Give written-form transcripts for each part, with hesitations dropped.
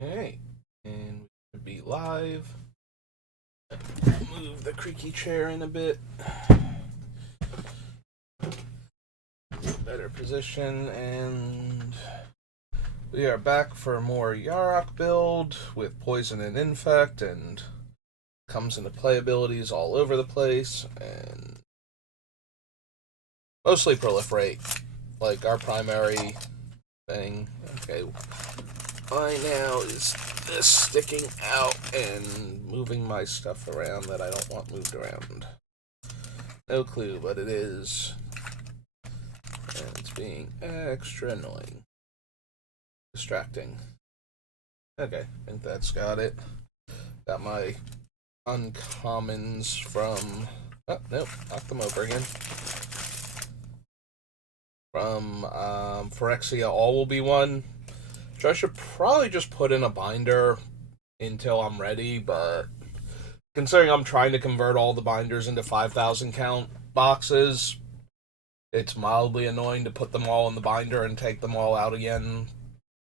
Okay, and we should be live. Move the creaky chair in a bit. Better position, and we are back for more Yarok build with Poison and Infect, and comes into play abilities all over the place, and mostly Proliferate, like our primary thing. Okay, why now is this sticking out and moving my stuff around that I don't want moved around? No clue, but it is. And it's being extra annoying. Distracting. Okay, I think that's got it. Got my uncommons from... Oh, nope, knocked them over again. From Phyrexia All Will Be One. Which I should probably just put in a binder until I'm ready, but considering I'm trying to convert all the binders into 5,000 count boxes, it's mildly annoying to put them all in the binder and take them all out again,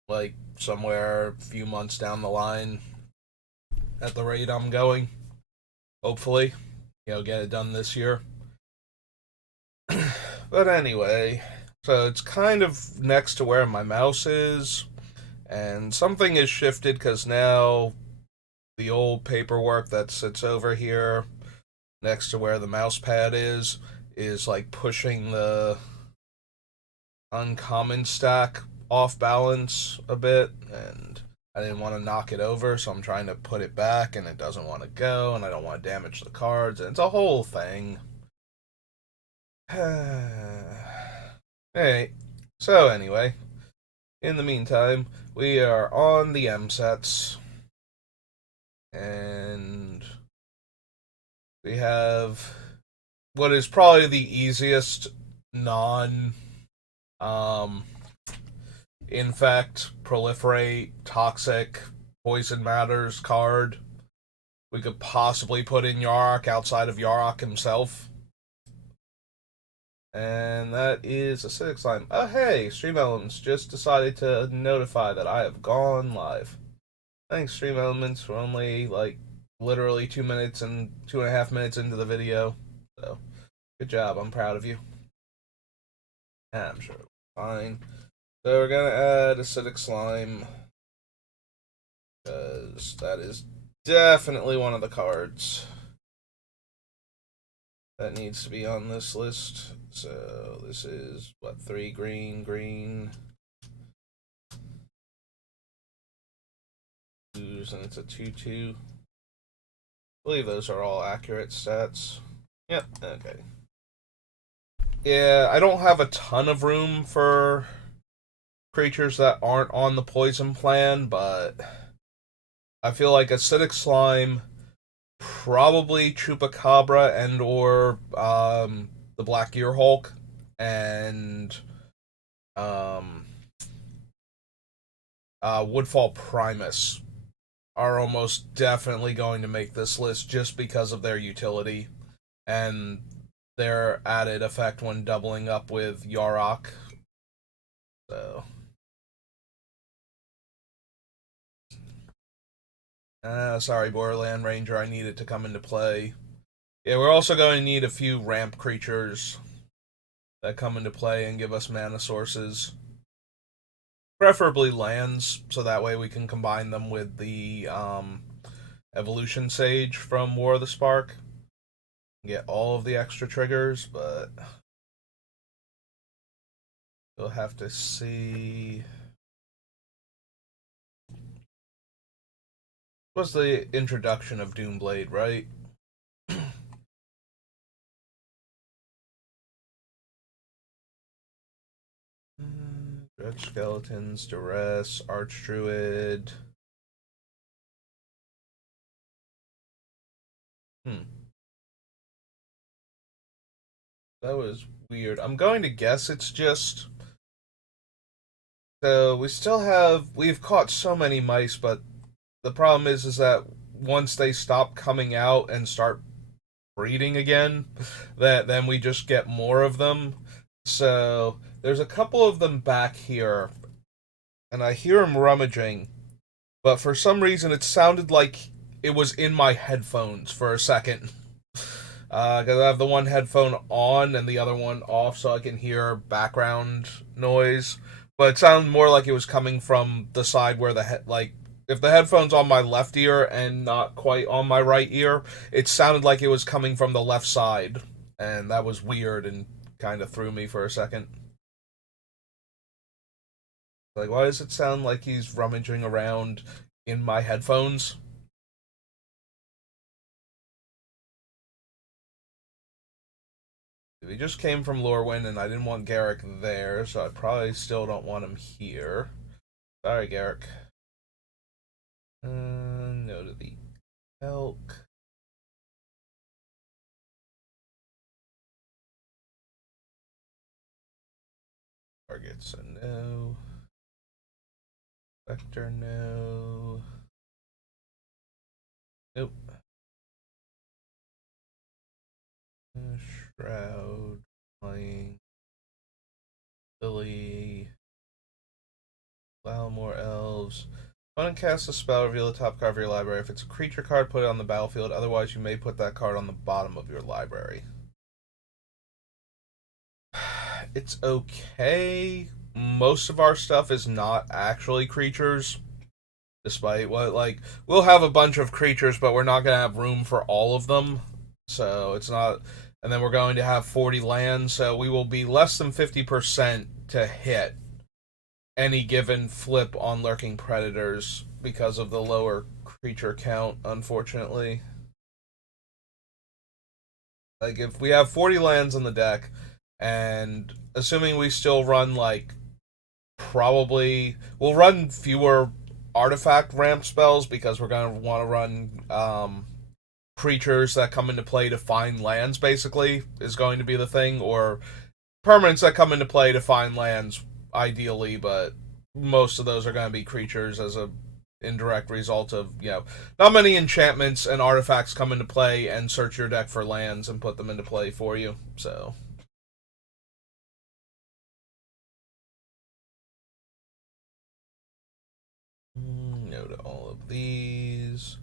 like somewhere a few months down the line at the rate I'm going. Hopefully, get it done this year. But anyway, so it's kind of next to where my mouse is, and something is shifted because now the old paperwork that sits over here next to where the mouse pad is like pushing the uncommon stack off balance a bit, and I didn't want to knock it over, so I'm trying to put it back, and it doesn't want to go, and I don't want to damage the cards, and it's a whole thing. Hey, so anyway, in the meantime, we are on the M sets, and we have what is probably the easiest non infect, proliferate, toxic, poison matters card we could possibly put in Yarok outside of Yarok himself. And that is Acidic Slime. Oh hey, Stream Elements just decided to notify that I have gone live. Thanks, Stream Elements. We're only like literally 2 minutes and 2.5 minutes into the video. So good job, I'm proud of you. I'm sure it'll be fine. So we're gonna add Acidic Slime, because that is definitely one of the cards that needs to be on this list. So this is, what, 3 green, green, and it's a 2/2. I believe those are all accurate stats. Yep, okay. Yeah, I don't have a ton of room for creatures that aren't on the poison plan, but I feel like Acidic Slime, probably Chupacabra and or the Black Ear Hulk, and Woodfall Primus are almost definitely going to make this list just because of their utility and their added effect when doubling up with Yarok. So sorry, Borderland Ranger, I need it to come into play. Yeah, we're also going to need a few ramp creatures that come into play and give us mana sources. Preferably lands, so that way we can combine them with the Evolution Sage from War of the Spark. Get all of the extra triggers, but we'll have to see. Was the introduction of Doomblade, right? Dread Skeletons, Duress, Archdruid. That was weird. I'm going to guess it's just... So we've caught so many mice, but the problem is that once they stop coming out and start breeding again, that then we just get more of them. So there's a couple of them back here, and I hear them rummaging, but for some reason it sounded like it was in my headphones for a second. Because I have the one headphone on and the other one off so I can hear background noise. But it sounded more like it was coming from the side where like, if the headphone's on my left ear and not quite on my right ear, it sounded like it was coming from the left side. And that was weird and kind of threw me for a second. Like, why does it sound like he's rummaging around in my headphones? He just came from Lorwyn, and I didn't want Garrick there, so I probably still don't want him here. Sorry, Garrick. No to the elk. Targets a no. Vector no. Nope. Shroud. Flying. Lily. Allow more elves. When cast a spell, reveal the top card of your library. If it's a creature card, put it on the battlefield. Otherwise, you may put that card on the bottom of your library. It's okay. Most of our stuff is not actually creatures. Despite what, like, we'll have a bunch of creatures, but we're not going to have room for all of them. So it's not. And then we're going to have 40 lands, so we will be less than 50% to hit any given flip on lurking predators because of the lower creature count, unfortunately. Like, if we have 40 lands in the deck, and assuming we still run, like, probably. We'll run fewer artifact ramp spells because we're going to want to run creatures that come into play to find lands, basically, is going to be the thing, or permanents that come into play to find lands, ideally, but most of those are going to be creatures as a indirect result of, not many enchantments and artifacts come into play and search your deck for lands and put them into play for you, so. No to all of these.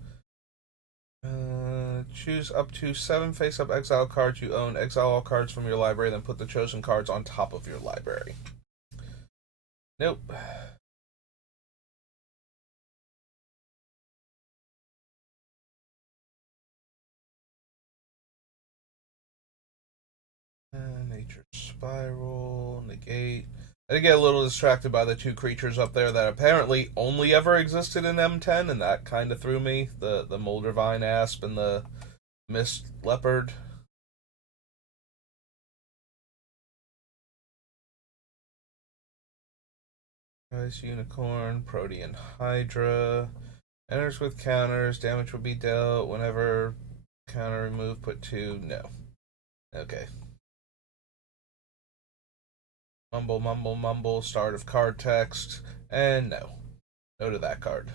Choose up to 7 face-up exile cards you own. Exile all cards from your library, then put the chosen cards on top of your library. Nope. Nature Spiral, negate. I did get a little distracted by the two creatures up there that apparently only ever existed in M10, and that kind of threw me. The Moldervine Asp and the Mist Leopard. Ice Unicorn, Protean Hydra. Enters with counters. Damage will be dealt whenever counter remove. Put 2. No. Okay. Mumble, mumble, mumble. Start of card text. And no. No to that card.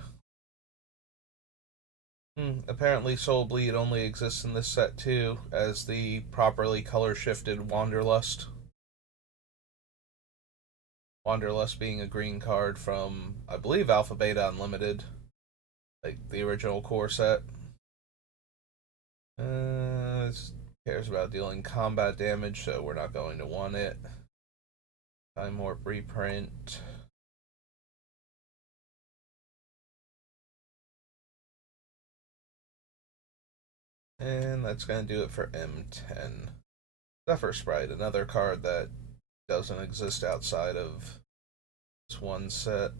Apparently Soul Bleed only exists in this set too, as the properly color shifted Wanderlust. Wanderlust being a green card from, I believe, Alpha Beta Unlimited. Like the original core set. This cares about dealing combat damage, so we're not going to want it. Time Warp reprint. And that's going to do it for M10. Zephyr Sprite, another card that doesn't exist outside of this one set.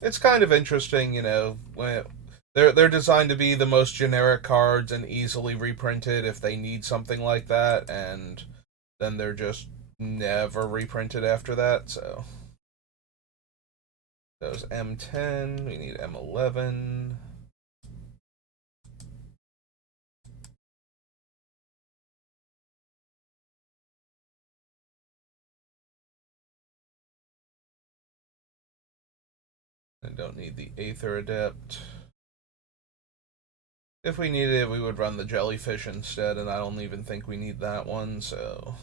It's kind of interesting, when they're designed to be the most generic cards and easily reprinted if they need something like that, and then they're just never reprinted after that, so. That was M10, we need M11. I don't need the Aether Adept. If we needed it, we would run the Jellyfish instead, and I don't even think we need that one, so.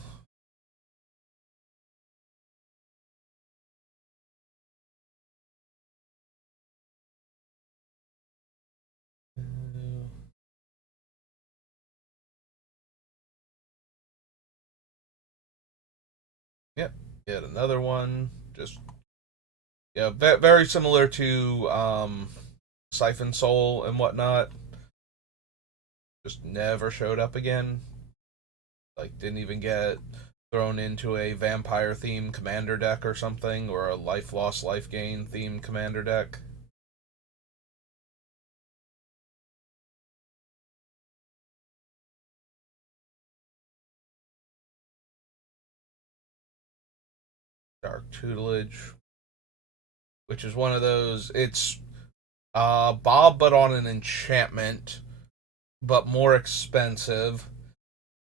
Yep, yet another one. Just yeah, very similar to Siphon Soul and whatnot. Just never showed up again. Like, didn't even get thrown into a vampire themed commander deck or something, or a life loss, life gain themed commander deck. Dark Tutelage, which is one of those. It's Bob, but on an enchantment, but more expensive.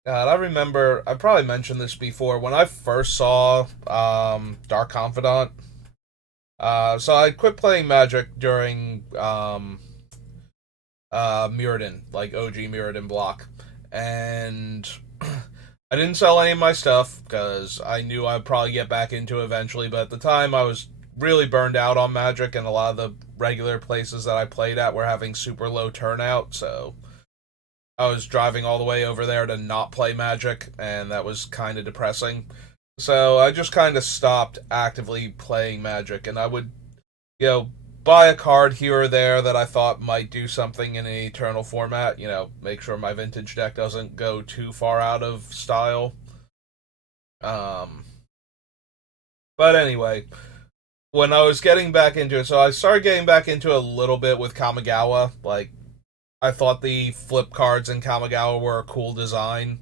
God, I remember. I probably mentioned this before when I first saw Dark Confidant. So I quit playing Magic during Mirrodin, like OG Mirrodin block, and I didn't sell any of my stuff because I knew I'd probably get back into it eventually. But at the time, I was really burned out on Magic, and a lot of the regular places that I played at were having super low turnout, so I was driving all the way over there to not play Magic, and that was kind of depressing. So I just kind of stopped actively playing Magic, and I would, buy a card here or there that I thought might do something in an Eternal format. Make sure my vintage deck doesn't go too far out of style. Um, but anyway, when I was getting back into it, so I started getting back into it a little bit with Kamigawa. Like, I thought the flip cards in Kamigawa were a cool design,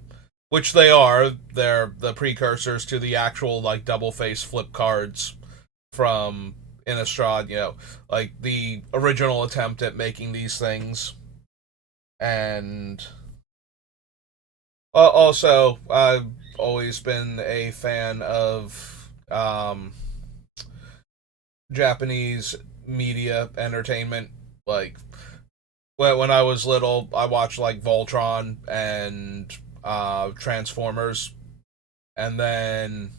which they are. They're the precursors to the actual like double face flip cards from Innistrad. Like the original attempt at making these things. And also, I've always been a fan of Japanese media entertainment. Like when I was little, I watched like Voltron and Transformers, and then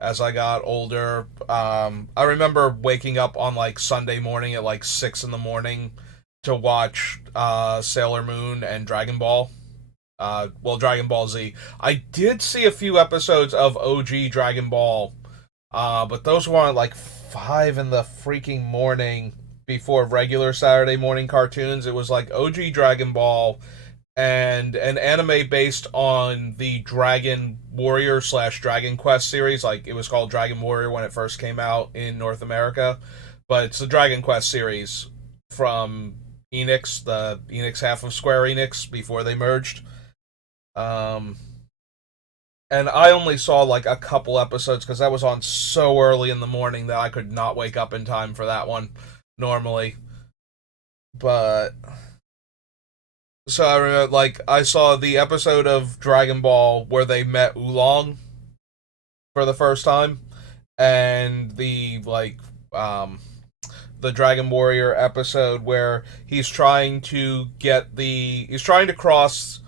as I got older, I remember waking up on like Sunday morning at like 6 in the morning to watch Sailor Moon and Dragon Ball. Dragon Ball Z. I did see a few episodes of OG Dragon Ball, but those were on like 5 in the freaking morning before regular Saturday morning cartoons. It was like OG Dragon Ball and an anime based on the Dragon Warrior slash Dragon Quest series. Like, it was called Dragon Warrior when it first came out in North America, but it's the Dragon Quest series from Enix, the Enix half of Square Enix before they merged. Um, and I only saw like a couple episodes because that was on so early in the morning that I could not wake up in time for that one normally. But so I remember, like, I saw the episode of Dragon Ball where they met Oolong for the first time, and the Dragon Warrior episode where he's trying to cross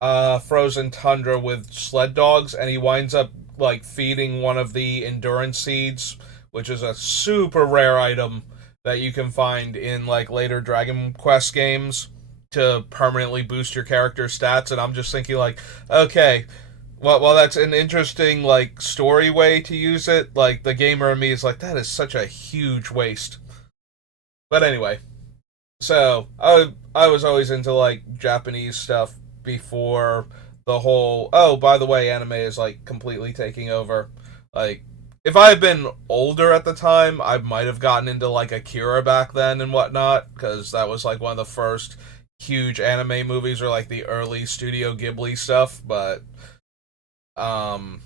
frozen tundra with sled dogs, and he winds up like feeding one of the endurance seeds, which is a super rare item that you can find in like later Dragon Quest games to permanently boost your character's stats. And I'm just thinking like, okay, well, that's an interesting like story way to use it. Like, the gamer in me is like, that is such a huge waste. But anyway, so I was always into like Japanese stuff before the whole, oh, by the way, anime is like completely taking over. Like, if I had been older at the time, I might have gotten into like Akira back then and whatnot, because that was like one of the first huge anime movies, or like the early Studio Ghibli stuff. But um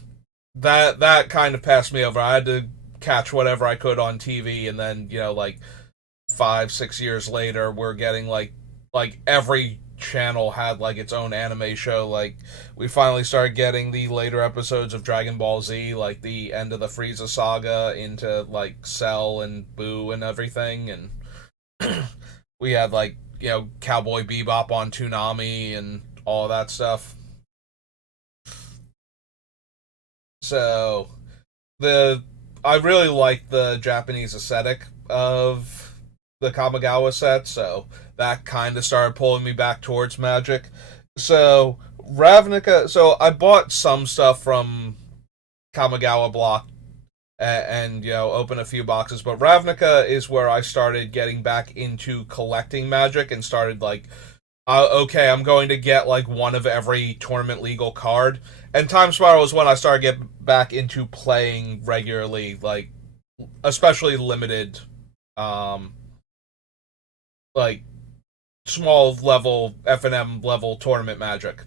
that kind of passed me over. I had to catch whatever I could on TV, and then, like 5 6 years later, we're getting like every channel had like its own anime show. Like, we finally started getting the later episodes of Dragon Ball Z, like the end of the Frieza saga into like Cell and Boo and everything. And we had like, Cowboy Bebop on Toonami and all that stuff. So the I really like the Japanese aesthetic of the Kamigawa set, so that kind of started pulling me back towards Magic. So Ravnica, so I bought some stuff from Kamigawa block and open a few boxes. But Ravnica is where I started getting back into collecting Magic and started like, okay, I'm going to get like one of every tournament legal card. And Time Spiral is when I started getting back into playing regularly, like especially limited, um, like small level FNM level tournament Magic.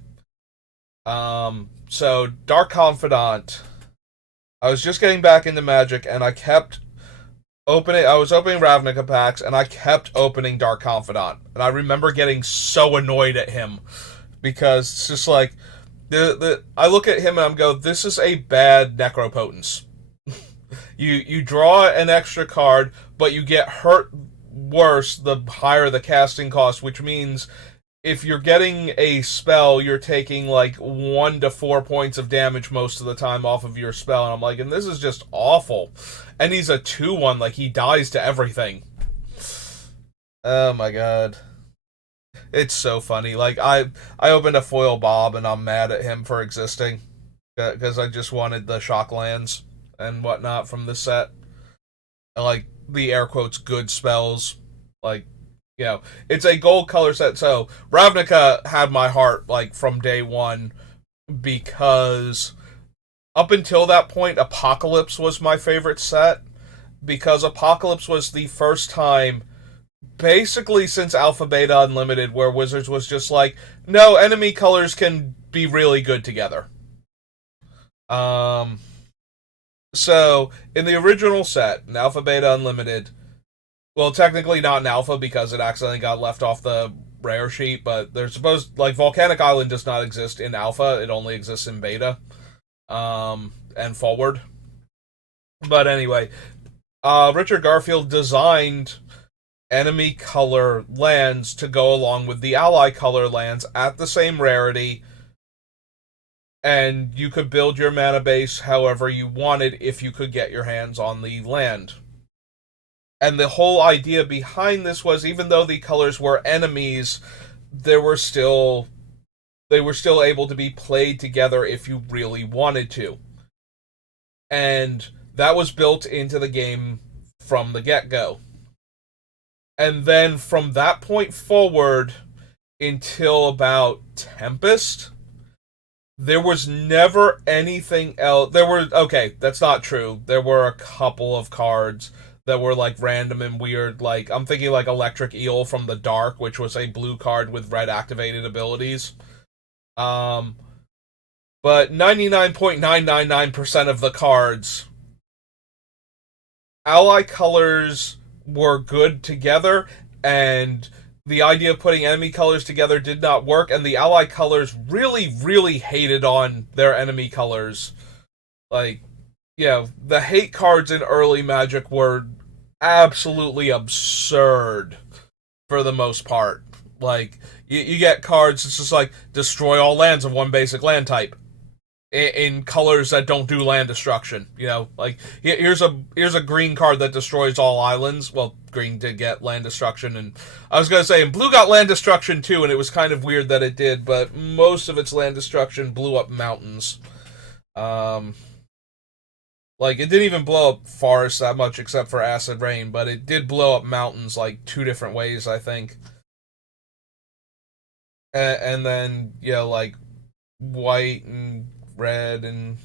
So Dark Confidant. I was just getting back into Magic, and I kept opening. I was opening Ravnica packs, and I kept opening Dark Confidant. And I remember getting so annoyed at him because it's just like I look at him and I'm go, this is a bad Necropotence. You draw an extra card, but you get hurt worse the higher the casting cost, which means if you're getting a spell, you're taking like 1 to 4 points of damage most of the time off of your spell. And I'm like, and this is just awful. And he's a 2/1, like he dies to everything. Oh my god. It's so funny. Like I opened a foil Bob and I'm mad at him for existing because I just wanted the shock lands and whatnot from the set. And like the air quotes good spells. Like, it's a gold color set. So Ravnica had my heart like from day one because up until that point, Apocalypse was my favorite set because Apocalypse was the first time, basically since Alpha Beta Unlimited, where Wizards was just like, no, enemy colors can be really good together. So in the original set, in Alpha Beta Unlimited, well, technically not in Alpha because it accidentally got left off the rare sheet, but they're supposed, like, Volcanic Island does not exist in Alpha, it only exists in Beta, and forward. But anyway, Richard Garfield designed enemy color lands to go along with the ally color lands at the same rarity, and you could build your mana base however you wanted if you could get your hands on the land. And the whole idea behind this was, even though the colors were enemies, they were still able to be played together if you really wanted to. And that was built into the game from the get-go. And then from that point forward until about Tempest, there was never anything else. Okay, that's not true. There were a couple of cards that were like random and weird. Like, I'm thinking like Electric Eel from the Dark, which was a blue card with red activated abilities. But 99.999% of the cards, ally colors were good together, and the idea of putting enemy colors together did not work, and the ally colors really, really hated on their enemy colors. Like, the hate cards in early Magic were absolutely absurd for the most part. Like, you get cards, it's just like, destroy all lands of one basic land type in colors that don't do land destruction. Like, here's a green card that destroys all islands. Well, green did get land destruction, and I was gonna say, and blue got land destruction too, and it was kind of weird that it did, but most of its land destruction blew up mountains. Like, it didn't even blow up forests that much except for acid rain, but it did blow up mountains like 2 different ways, I think. And then, like, white and red and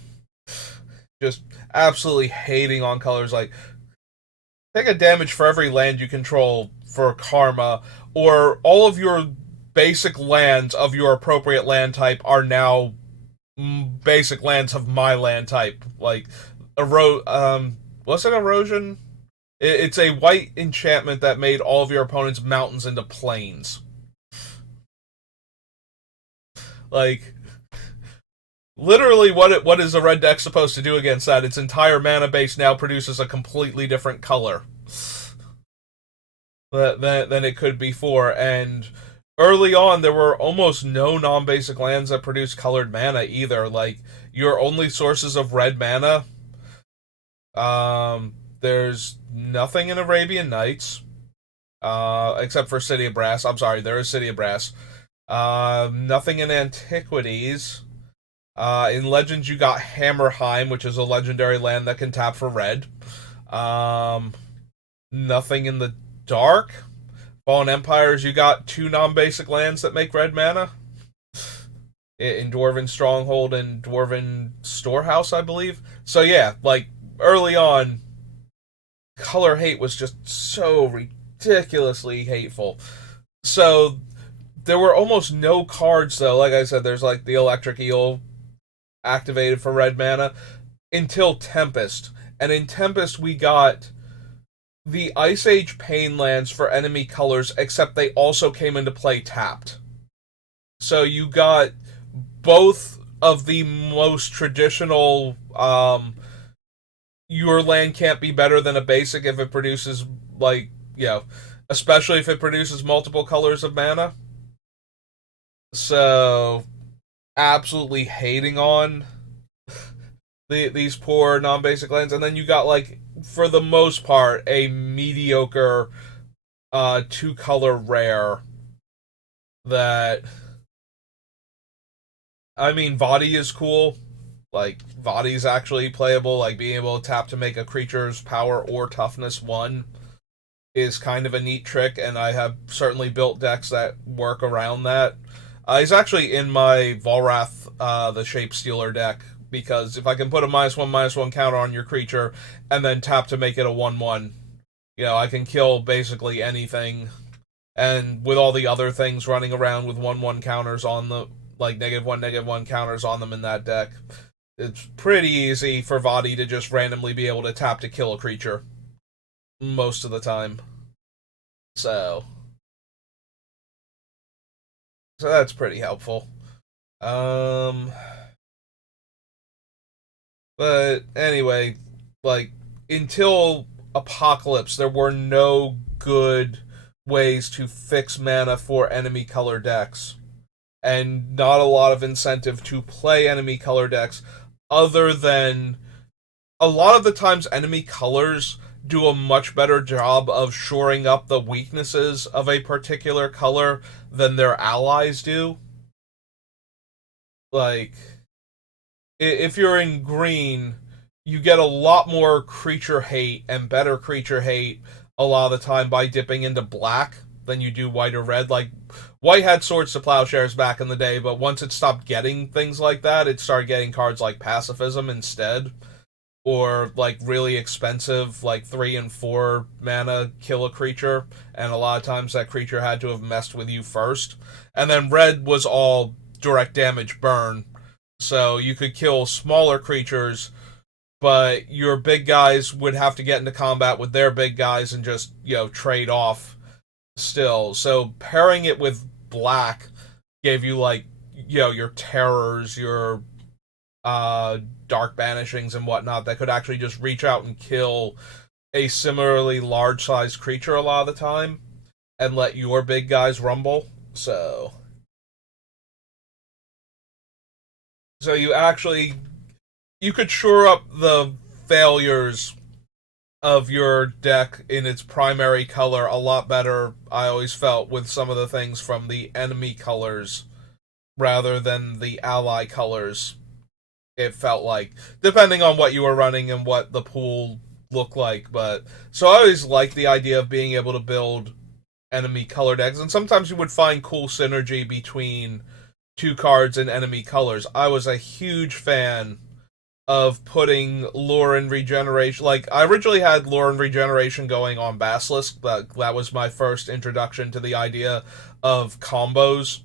just absolutely hating on colors. Like, take a damage for every land you control for karma, or all of your basic lands of your appropriate land type are now basic lands of my land type. Like, was it erosion? It's a white enchantment that made all of your opponent's mountains into plains. Like, literally, what is the red deck supposed to do against that? Its entire mana base now produces a completely different color than it could before. And early on, there were almost no non-basic lands that produced colored mana either. Like, your only sources of red mana, there's nothing in Arabian Nights, except for City of Brass. I'm sorry, there is City of Brass. Nothing in Antiquities. In Legends, you got Hammerheim, which is a legendary land that can tap for red. Um, Nothing in the Dark. Fallen Empires, you got two non-basic lands that make red mana. In Dwarven Stronghold and Dwarven Storehouse, I believe. So yeah, like, early on, color hate was just so ridiculously hateful. So there were almost no cards, though. Like I said, there's like the Electric Eel activated for red mana until Tempest. And in Tempest, we got the Ice Age Pain lands for enemy colors, except they also came into play tapped. So you got both of the most traditional, your land can't be better than a basic if it produces, like, especially if it produces multiple colors of mana. So, absolutely hating on these poor non-basic lands. And then you got, like, for the most part, a mediocre two-color rare that, I mean, Vadi is cool. Like, Vadi's actually playable. Like, being able to tap to make a creature's power or toughness 1 is kind of a neat trick, and I have certainly built decks that work around that. He's actually in my Volrath, the Shape Stealer deck, because if I can put a -1/-1 counter on your creature and then tap to make it a 1/1, I can kill basically anything. And with all the other things running around with 1/1 counters on the, like, -1/-1 counters on them in that deck, it's pretty easy for Vadi to just randomly be able to tap to kill a creature most of the time. So that's pretty helpful. But anyway, like, until Apocalypse, there were no good ways to fix mana for enemy color decks, and not a lot of incentive to play enemy color decks, other than a lot of the times enemy colors do a much better job of shoring up the weaknesses of a particular color than their allies do. Like, if you're in green, you get a lot more creature hate and better creature hate a lot of the time by dipping into black than you do white or red. Like, white had Swords to Plowshares back in the day, but once it stopped getting things like that, it started getting cards like Pacifism instead, or like really expensive, like 3 and 4 mana kill a creature, and a lot of times that creature had to have messed with you first. And then red was all direct damage burn, so you could kill smaller creatures, but your big guys would have to get into combat with their big guys and just, trade off still. So pairing it with black gave you, like, your terrors, your dark banishings and whatnot that could actually just reach out and kill a similarly large sized creature a lot of the time and let your big guys rumble. So you could shore up the failures of your deck in its primary color a lot better, I always felt, with some of the things from the enemy colors rather than the ally colors. It felt like, depending on what you were running and what the pool looked like. But so I always liked the idea of being able to build enemy color decks, and sometimes you would find cool synergy between two cards in enemy colors. I was a huge fan of putting Lure and Regeneration. Like, I originally had Lure and Regeneration going on Basilisk, but that was my first introduction to the idea of combos,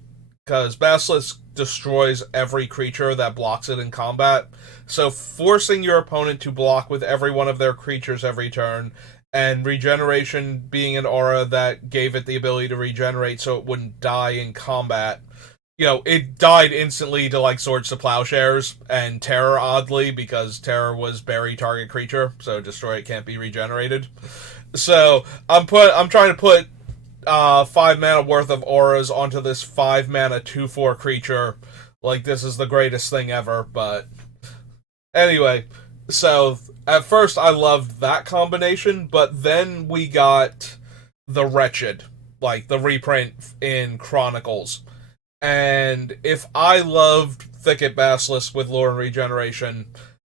because Basilisk destroys every creature that blocks it in combat. So forcing your opponent to block with every one of their creatures every turn, and Regeneration being an aura that gave it the ability to regenerate so it wouldn't die in combat. It died instantly to, like, Swords to Plowshares and Terror, oddly, because Terror was bury target creature, so destroy it can't be regenerated. So I'm trying to put 5 mana worth of auras onto this 5 mana 2/4 creature. Like, this is the greatest thing ever. But anyway, so at first I loved that combination, but then we got the Wretched, like the reprint in Chronicles. And if I loved Thicket Basilisk with Lore and Regeneration,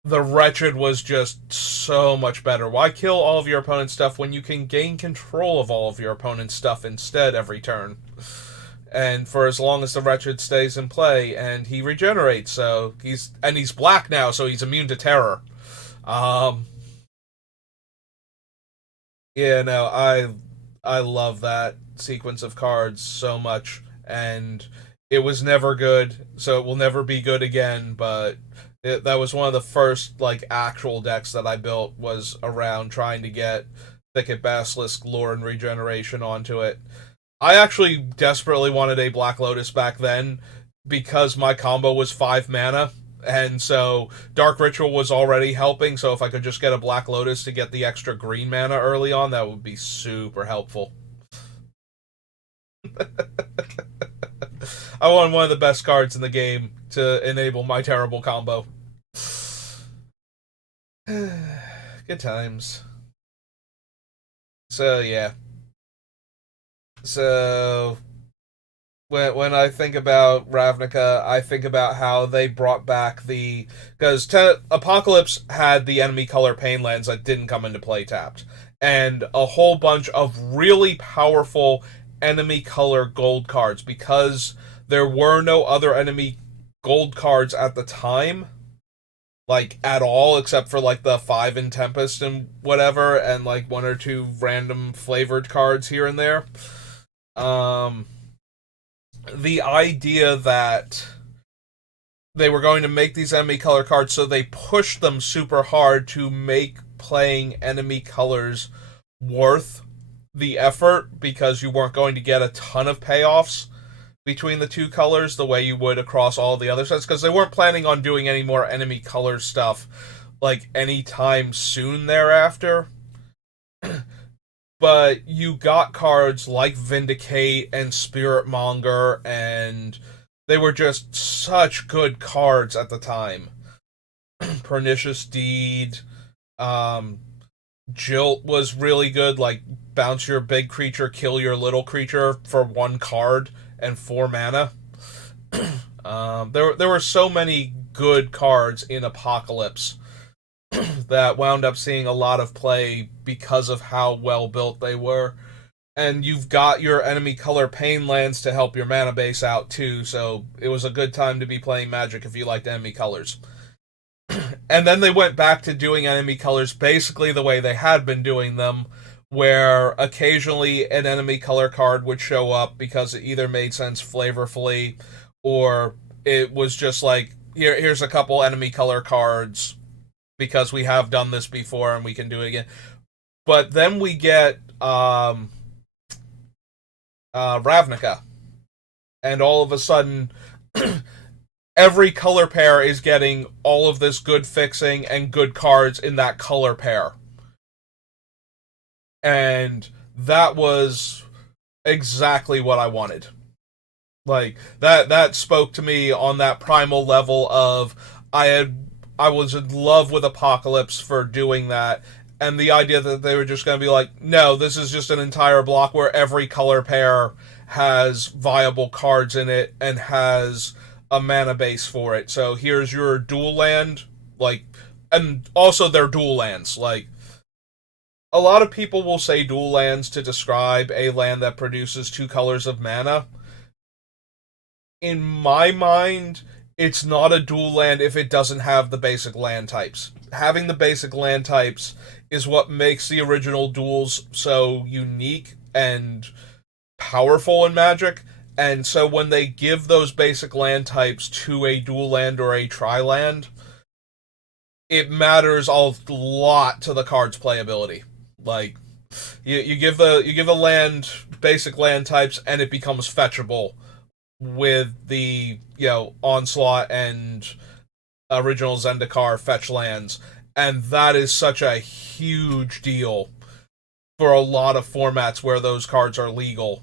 the Wretched was just so much better. Why kill all of your opponent's stuff when you can gain control of all of your opponent's stuff instead every turn? And for as long as the Wretched stays in play, and he regenerates, so he's black now, so he's immune to terror. Um, yeah, no, I love that sequence of cards so much, and it was never good, so it will never be good again. But that was one of the first like actual decks that I built, was around trying to get Thicket Basilisk, Lore, and Regeneration onto it. I actually desperately wanted a Black Lotus back then because my combo was 5 mana, and so Dark Ritual was already helping, so if I could just get a Black Lotus to get the extra green mana early on, that would be super helpful. I won one of the best cards in the game to enable my terrible combo. Good times. So, yeah. So, when I think about Ravnica, I think about how they brought back the... Because Apocalypse had the enemy color pain lands that didn't come into play tapped. And a whole bunch of really powerful enemy color gold cards, because there were no other enemy gold cards at the time, like at all, except for like the 5 in Tempest and whatever, and like 1 or 2 random flavored cards here and there. The idea that they were going to make these enemy color cards, so they pushed them super hard to make playing enemy colors worth the effort, because you weren't going to get a ton of payoffs between the 2 colors the way you would across all the other sets, because they weren't planning on doing any more enemy color stuff like anytime soon thereafter. But you got cards like Vindicate and Spirit Monger, and they were just such good cards at the time. Pernicious Deed, Jilt was really good, like bounce your big creature, kill your little creature for 1 card and 4 mana. There were so many good cards in Apocalypse that wound up seeing a lot of play because of how well built they were. And you've got your enemy color pain lands to help your mana base out too, so it was a good time to be playing Magic if you liked enemy colors. And then they went back to doing enemy colors basically the way they had been doing them, where occasionally an enemy color card would show up because it either made sense flavorfully, or it was just like, here's a couple enemy color cards because we have done this before and we can do it again. But then we get Ravnica, and all of a sudden every color pair is getting all of this good fixing and good cards in that color pair. And that was exactly what I wanted. Like, that spoke to me on that primal level of I was in love with Apocalypse for doing that, and the idea that they were just going to be like, no, this is just an entire block where every color pair has viable cards in it and has a mana base for it. So here's your dual land, like, and also they're dual lands. Like, a lot of people will say dual lands to describe a land that produces 2 colors of mana. In my mind, it's not a dual land if it doesn't have the basic land types. Having the basic land types is what makes the original duels so unique and powerful in Magic. And so when they give those basic land types to a dual land or a tri-land, it matters a lot to the card's playability. Like, you give a land basic land types and it becomes fetchable with the, Onslaught and original Zendikar fetch lands, and that is such a huge deal for a lot of formats where those cards are legal.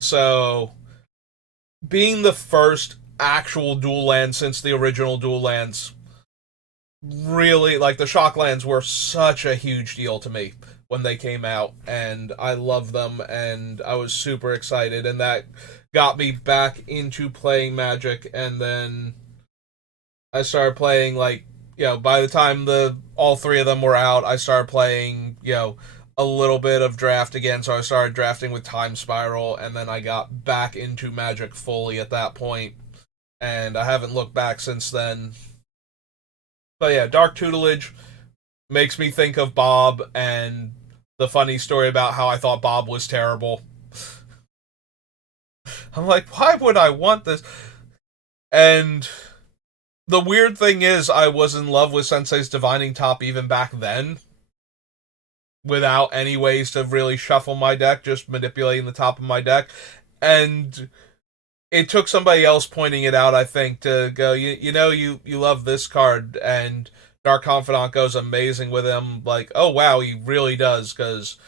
So, being the first actual dual land since the original dual lands, really, like, the shock lands were such a huge deal to me when they came out, and I love them, and I was super excited, and that got me back into playing Magic. And then I started playing like, by the time the all three of them were out, I started playing, a little bit of draft again. So I started drafting with Time Spiral, and then I got back into Magic fully at that point, and I haven't looked back since then. But yeah, Dark Tutelage makes me think of Bob and the funny story about how I thought Bob was terrible. I'm like, why would I want this? And the weird thing is, I was in love with Sensei's Divining Top even back then, without any ways to really shuffle my deck, just manipulating the top of my deck. And it took somebody else pointing it out, I think, to go, you love this card, and Dark Confidant goes amazing with him. Like, oh wow, he really does, because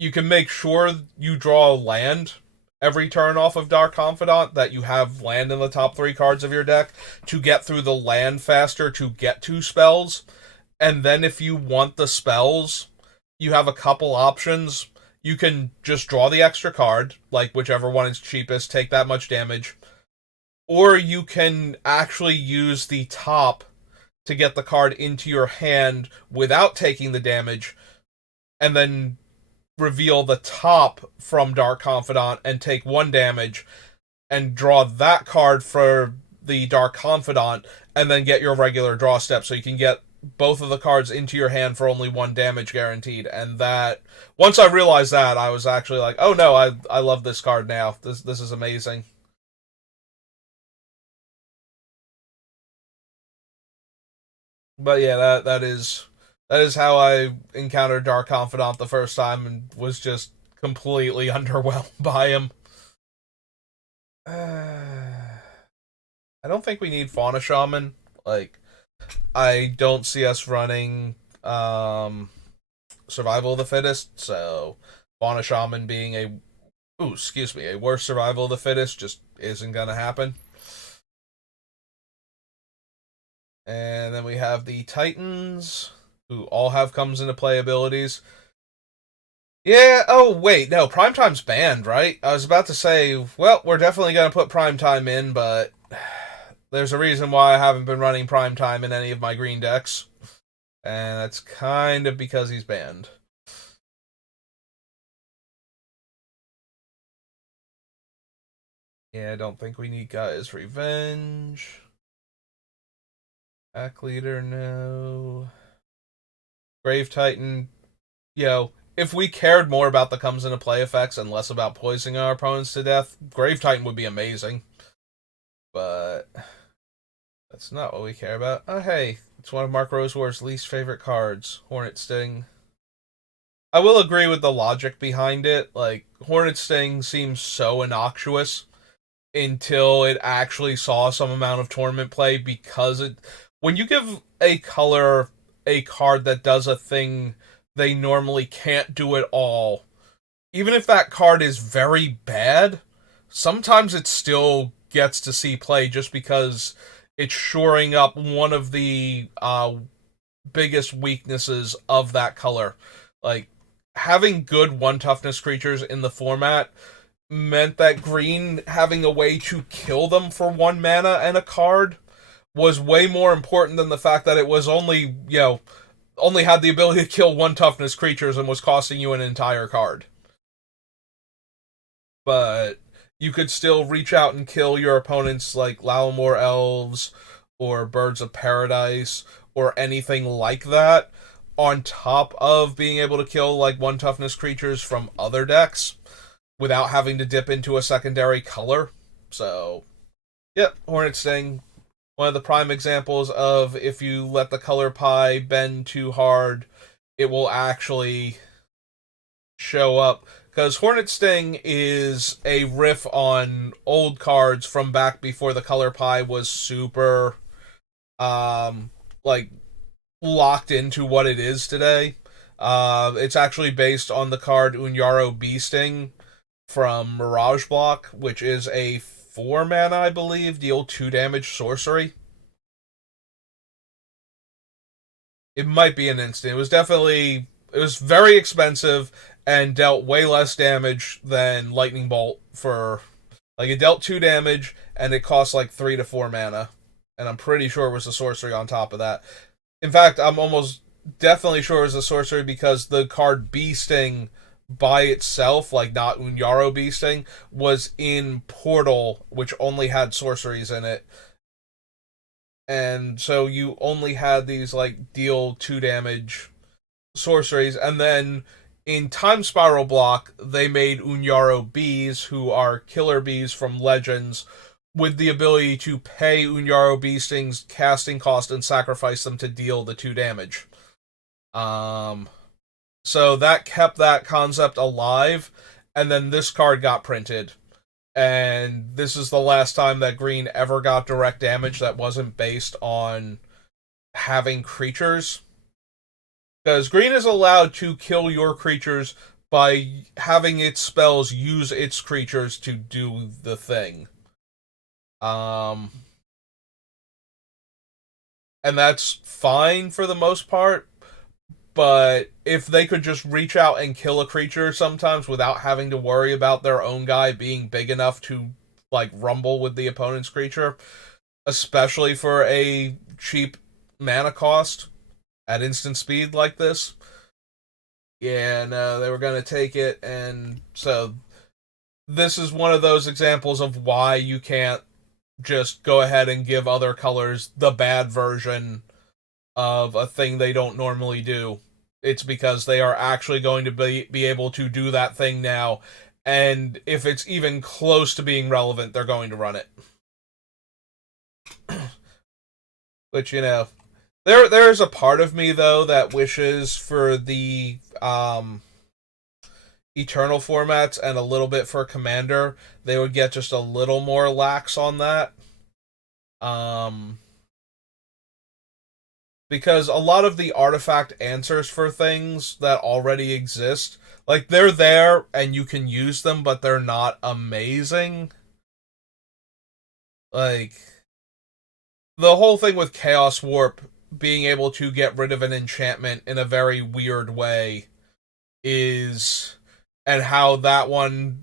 you can make sure you draw a land every turn off of Dark Confidant, that you have land in the top three cards of your deck to get through the land faster to get two spells. And then if you want the spells, you have a couple options. You can just draw the extra card, like whichever one is cheapest, take that much damage. Or you can actually use the top to get the card into your hand without taking the damage, and then reveal the top from Dark Confidant and take one damage and draw that card for the Dark Confidant, and then get your regular draw step, so you can get both of the cards into your hand for only one damage guaranteed. And that, once I realized that, I was actually like, oh no, I love this card now. This is amazing. But yeah, that is how I encountered Dark Confidant the first time, and was just completely underwhelmed by him. I don't think we need Fauna Shaman. Like, I don't see us running Survival of the Fittest, so Fauna Shaman being a worse Survival of the Fittest just isn't gonna happen. And then we have the Titans, who all have comes into play abilities. Yeah, oh wait, no, Primetime's banned, right? I was about to say, well, we're definitely gonna put Primetime in, but there's a reason why I haven't been running Primetime in any of my green decks. And that's kind of because he's banned. Yeah, I don't think we need Gaia's Revenge. Pack Leader, no. Grave Titan, if we cared more about the comes into play effects and less about poisoning our opponents to death, Grave Titan would be amazing. But that's not what we care about. Oh, hey, it's one of Mark Roseware's least favorite cards, Hornet Sting. I will agree with the logic behind it. Like, Hornet Sting seems so innocuous until it actually saw some amount of tournament play, because when you give a color a card that does a thing they normally can't do at all, even if that card is very bad, sometimes it still gets to see play just because it's shoring up one of the biggest weaknesses of that color. Like, having good one toughness creatures in the format meant that green having a way to kill them for one mana and a card was way more important than the fact that it was only had the ability to kill one toughness creatures and was costing you an entire card. But you could still reach out and kill your opponents like Lalamore Elves or Birds of Paradise or anything like that, on top of being able to kill like one toughness creatures from other decks without having to dip into a secondary color. So, yep, Hornet Sting, one of the prime examples of, if you let the color pie bend too hard, it will actually show up. Because Hornet Sting is a riff on old cards from back before the color pie was super, like, locked into what it is today. It's actually based on the card Unyaro Beasting from Mirage Block, which is a 4 mana, I believe, deal 2 damage sorcery. It might be an instant. It was very expensive and dealt way less damage than Lightning Bolt for, like, it dealt 2 damage and it cost like 3 to 4 mana. and I'm pretty sure it was a sorcery on top of that. In fact, I'm almost definitely sure it was a sorcery because the card Bee Sting by itself, like not Unyaro Bee Sting, was in Portal, which only had sorceries in it. And so you only had these like deal 2 damage sorceries, and then in Time Spiral Block, they made Unyaro bees, who are killer bees from Legends, with the ability to pay Unyaro bee stings casting cost and sacrifice them to deal the 2 damage. Um, so that kept that concept alive, and then this card got printed. And this is the last time that green ever got direct damage that wasn't based on having creatures. Because green is allowed to kill your creatures by having its spells use its creatures to do the thing. Um, and that's fine for the most part. But if they could just reach out and kill a creature sometimes without having to worry about their own guy being big enough to like rumble with the opponent's creature, especially for a cheap mana cost at instant speed like this, yeah, no, they were going to take it. And so this is one of those examples of why you can't just go ahead and give other colors the bad version of a thing they don't normally do. It's because they are actually going to be able to do that thing now. And if it's even close to being relevant, they're going to run it. Which, you know, there's a part of me, though, that wishes for the Eternal formats and a little bit for Commander, they would get just a little more lax on that. Because a lot of the artifact answers for things that already exist, like, they're there and you can use them, but they're not amazing. Like, the whole thing with Chaos Warp being able to get rid of an enchantment in a very weird way is, and how that one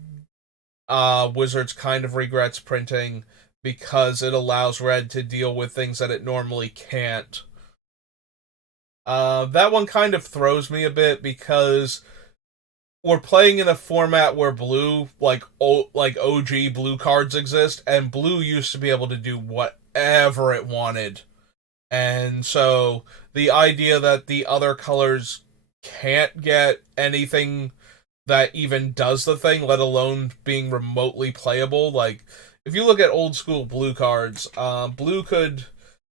Wizards kind of regrets printing because it allows red to deal with things that it normally can't. That one kind of throws me a bit because we're playing in a format where blue, like OG blue cards exist, and blue used to be able to do whatever it wanted. And so the idea that the other colors can't get anything that even does the thing, let alone being remotely playable. Like, if you look at old school blue cards, blue could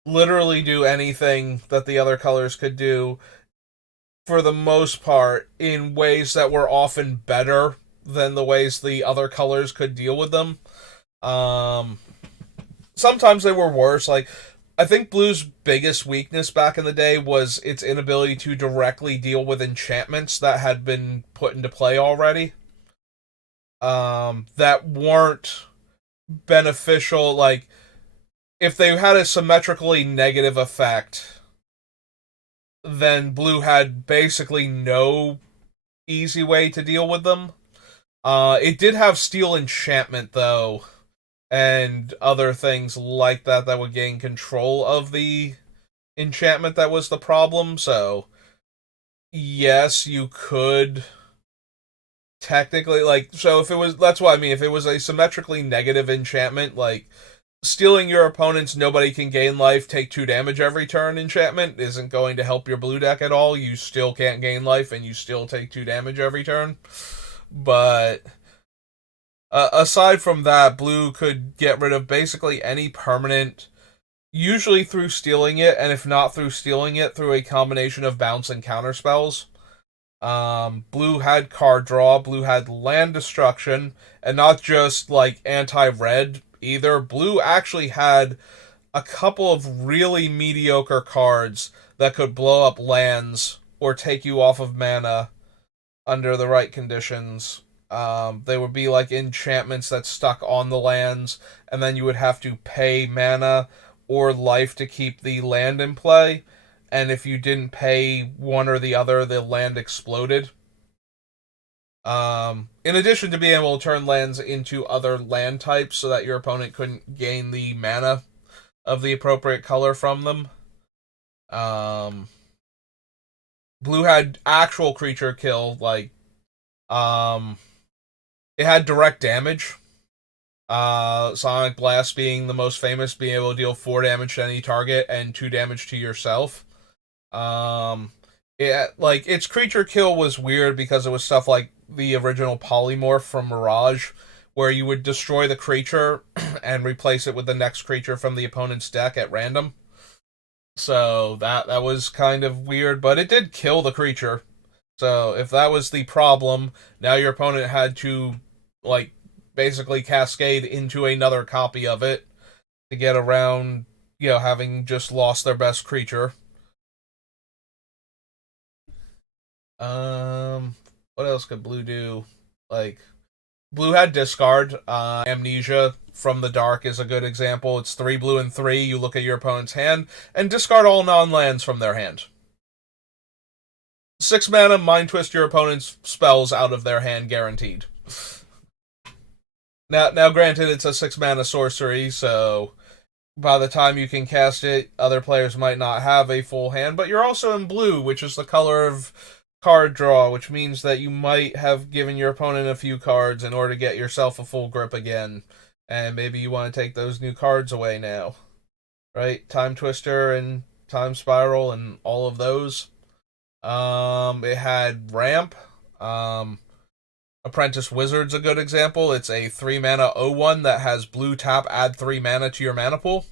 literally do anything that the other colors could do for the most part in ways that were often better than the ways the other colors could deal with them. Sometimes they were worse. Like, I think Blue's biggest weakness back in the day was its inability to directly deal with enchantments that had been put into play already. That weren't beneficial. Like, if they had a symmetrically negative effect, then Blue had basically no easy way to deal with them. It did have Steel Enchantment, though, and other things like that that would gain control of the enchantment that was the problem. So yes, you could technically, like, so if it was, that's what I mean, if it was a symmetrically negative enchantment, like stealing your opponent's nobody can gain life, take 2 damage every turn enchantment isn't going to help your blue deck at all. You still can't gain life and you still take 2 damage every turn. But aside from that, blue could get rid of basically any permanent, usually through stealing it, and if not through stealing it, through a combination of bounce and counter spells. Blue had card draw, blue had land destruction, and not just like anti-red either. Blue actually had a couple of really mediocre cards that could blow up lands or take you off of mana under the right conditions. They would be like enchantments that stuck on the lands, and then you would have to pay mana or life to keep the land in play. And if you didn't pay one or the other, the land exploded. In addition to being able to turn lands into other land types so that your opponent couldn't gain the mana of the appropriate color from them. Um, Blue had actual creature kill, like um, it had direct damage. Sonic Blast being the most famous, being able to deal 4 damage to any target and 2 damage to yourself. Um, its creature kill was weird because it was stuff like the original Polymorph from Mirage, where you would destroy the creature and replace it with the next creature from the opponent's deck at random. So that was kind of weird, but it did kill the creature. So if that was the problem, now your opponent had to like basically cascade into another copy of it to get around, having just lost their best creature. Um, what else could Blue do? Like Blue had discard. Amnesia from the Dark is a good example. It's 3 blue and 3. You look at your opponent's hand and discard all non-lands from their hand. 6 mana, mind twist your opponent's spells out of their hand, guaranteed. Now, granted, it's a 6 mana sorcery, so by the time you can cast it, other players might not have a full hand. But you're also in blue, which is the color of card draw, which means that you might have given your opponent a few cards in order to get yourself a full grip again. And maybe you want to take those new cards away now. Right? Time Twister and Time Spiral and all of those. It had Ramp. Apprentice Wizard's a good example. It's a 3 mana 0/1 that has blue tap, add 3 mana to your mana pool.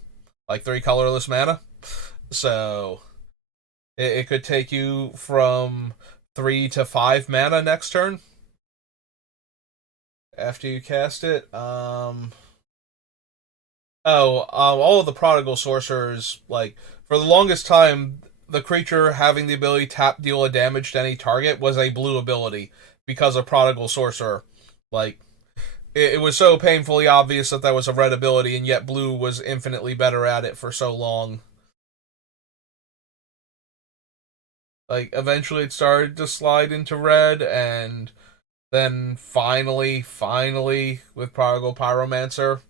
Like 3 colorless mana. So it could take you from 3 to 5 mana next turn after you cast it. All of the Prodigal Sorcerers, like, for the longest time, the creature having the ability tap deal a damage to any target was a blue ability because of Prodigal Sorcerer. Like, it was so painfully obvious that was a red ability, and yet blue was infinitely better at it for so long. Like, eventually it started to slide into red, and then finally, with Prodigal Pyromancer,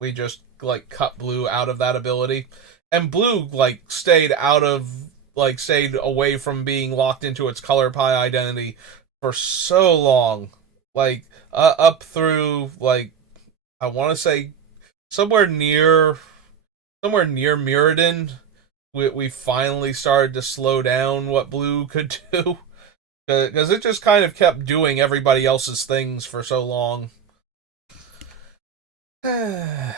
we just like cut blue out of that ability, and blue stayed away from being locked into its color pie identity for so long, up through I want to say somewhere near Mirrodin. We finally started to slow down what blue could do because it just kind of kept doing everybody else's things for so long. Yeah,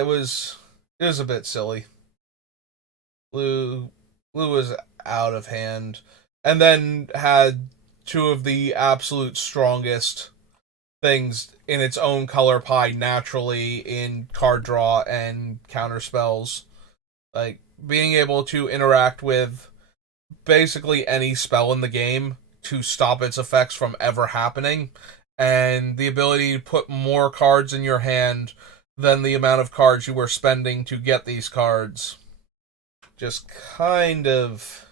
it was a bit silly. Blue Blue was out of hand, and then had two of the absolute strongest things in its own color pie naturally in card draw and counter spells. Like being able to interact with basically any spell in the game to stop its effects from ever happening, and the ability to put more cards in your hand than the amount of cards you were spending to get these cards. Just kind of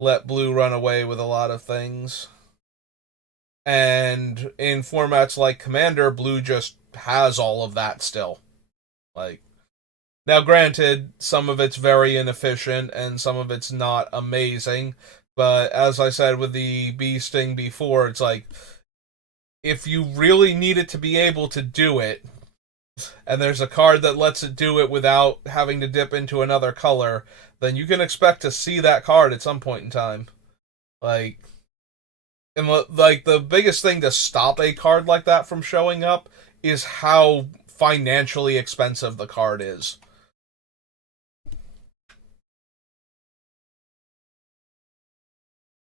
let blue run away with a lot of things. And in formats like Commander, blue just has all of that still. Like, now granted, some of it's very inefficient and some of it's not amazing, but as I said with the bee sting before, it's like if you really need it to be able to do it, and there's a card that lets it do it without having to dip into another color, then you can expect to see that card at some point in time. Like, and like the biggest thing to stop a card like that from showing up is how financially expensive the card is.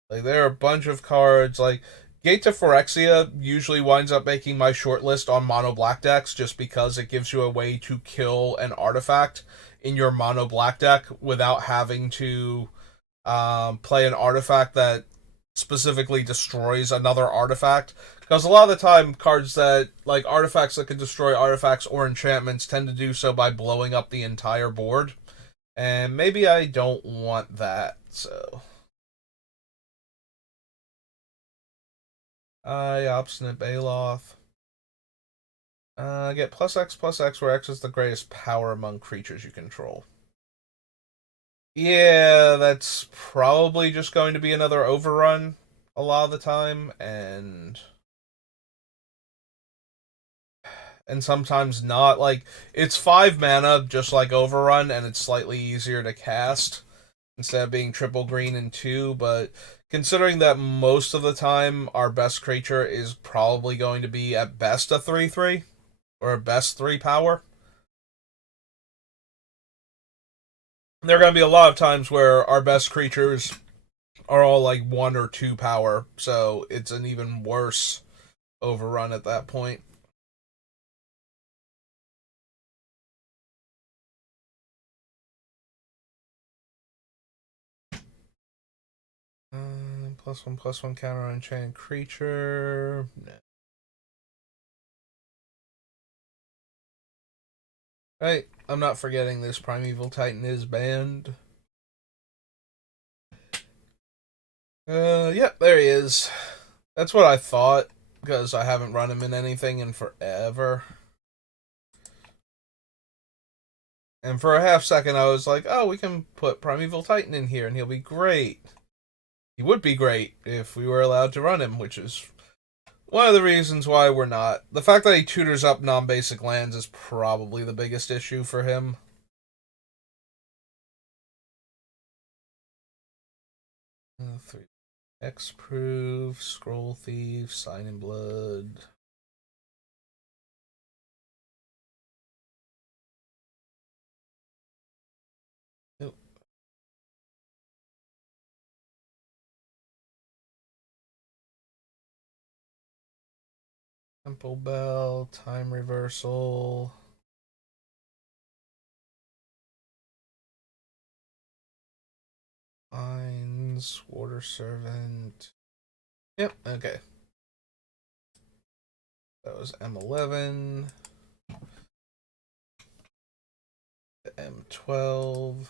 Like there are a bunch of cards like Gate to Phyrexia usually winds up making my shortlist on mono black decks just because it gives you a way to kill an artifact in your mono black deck without having to play an artifact that specifically destroys another artifact. Because a lot of the time, cards that, like artifacts that can destroy artifacts or enchantments, tend to do so by blowing up the entire board. And maybe I don't want that, so. Obstinate Baloth. Get +X, where X is the greatest power among creatures you control. Yeah, that's probably just going to be another overrun a lot of the time, and sometimes not. Like, it's 5 mana, just like overrun, and it's slightly easier to cast instead of being triple green and 2, but considering that most of the time our best creature is probably going to be at best a 3/3 or a best 3 power, there are going to be a lot of times where our best creatures are all like 1 or 2 power, so it's an even worse overrun at that point. +1/+1 counter on enchanted creature. No. Right, I'm not forgetting this Primeval Titan is banned. Yep, there he is. That's what I thought, because I haven't run him in anything in forever. And for a half second, I was like, oh, we can put Primeval Titan in here and he'll be great. He would be great if we were allowed to run him, which is one of the reasons why we're not. The fact that he tutors up non basic lands is probably the biggest issue for him. 3 X-Proof, Scroll Thief, Sign in Blood. Nope. Temple Bell, Time Reversal. Mines, Water Servant. Yep, okay. That was M11. M12.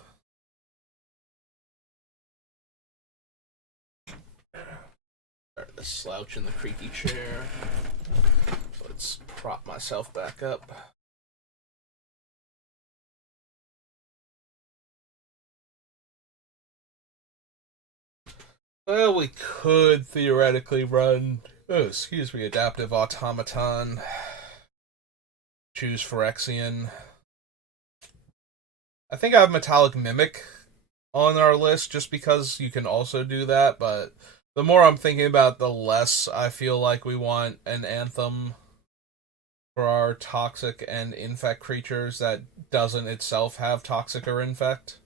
Alright, let's slouch in the creaky chair. Let's prop myself back up. Well, we could theoretically run, Adaptive Automaton. Choose Phyrexian. I think I have Metallic Mimic on our list just because you can also do that, but the more I'm thinking about, the less I feel like we want an Anthem for our toxic and infect creatures that doesn't itself have toxic or infect.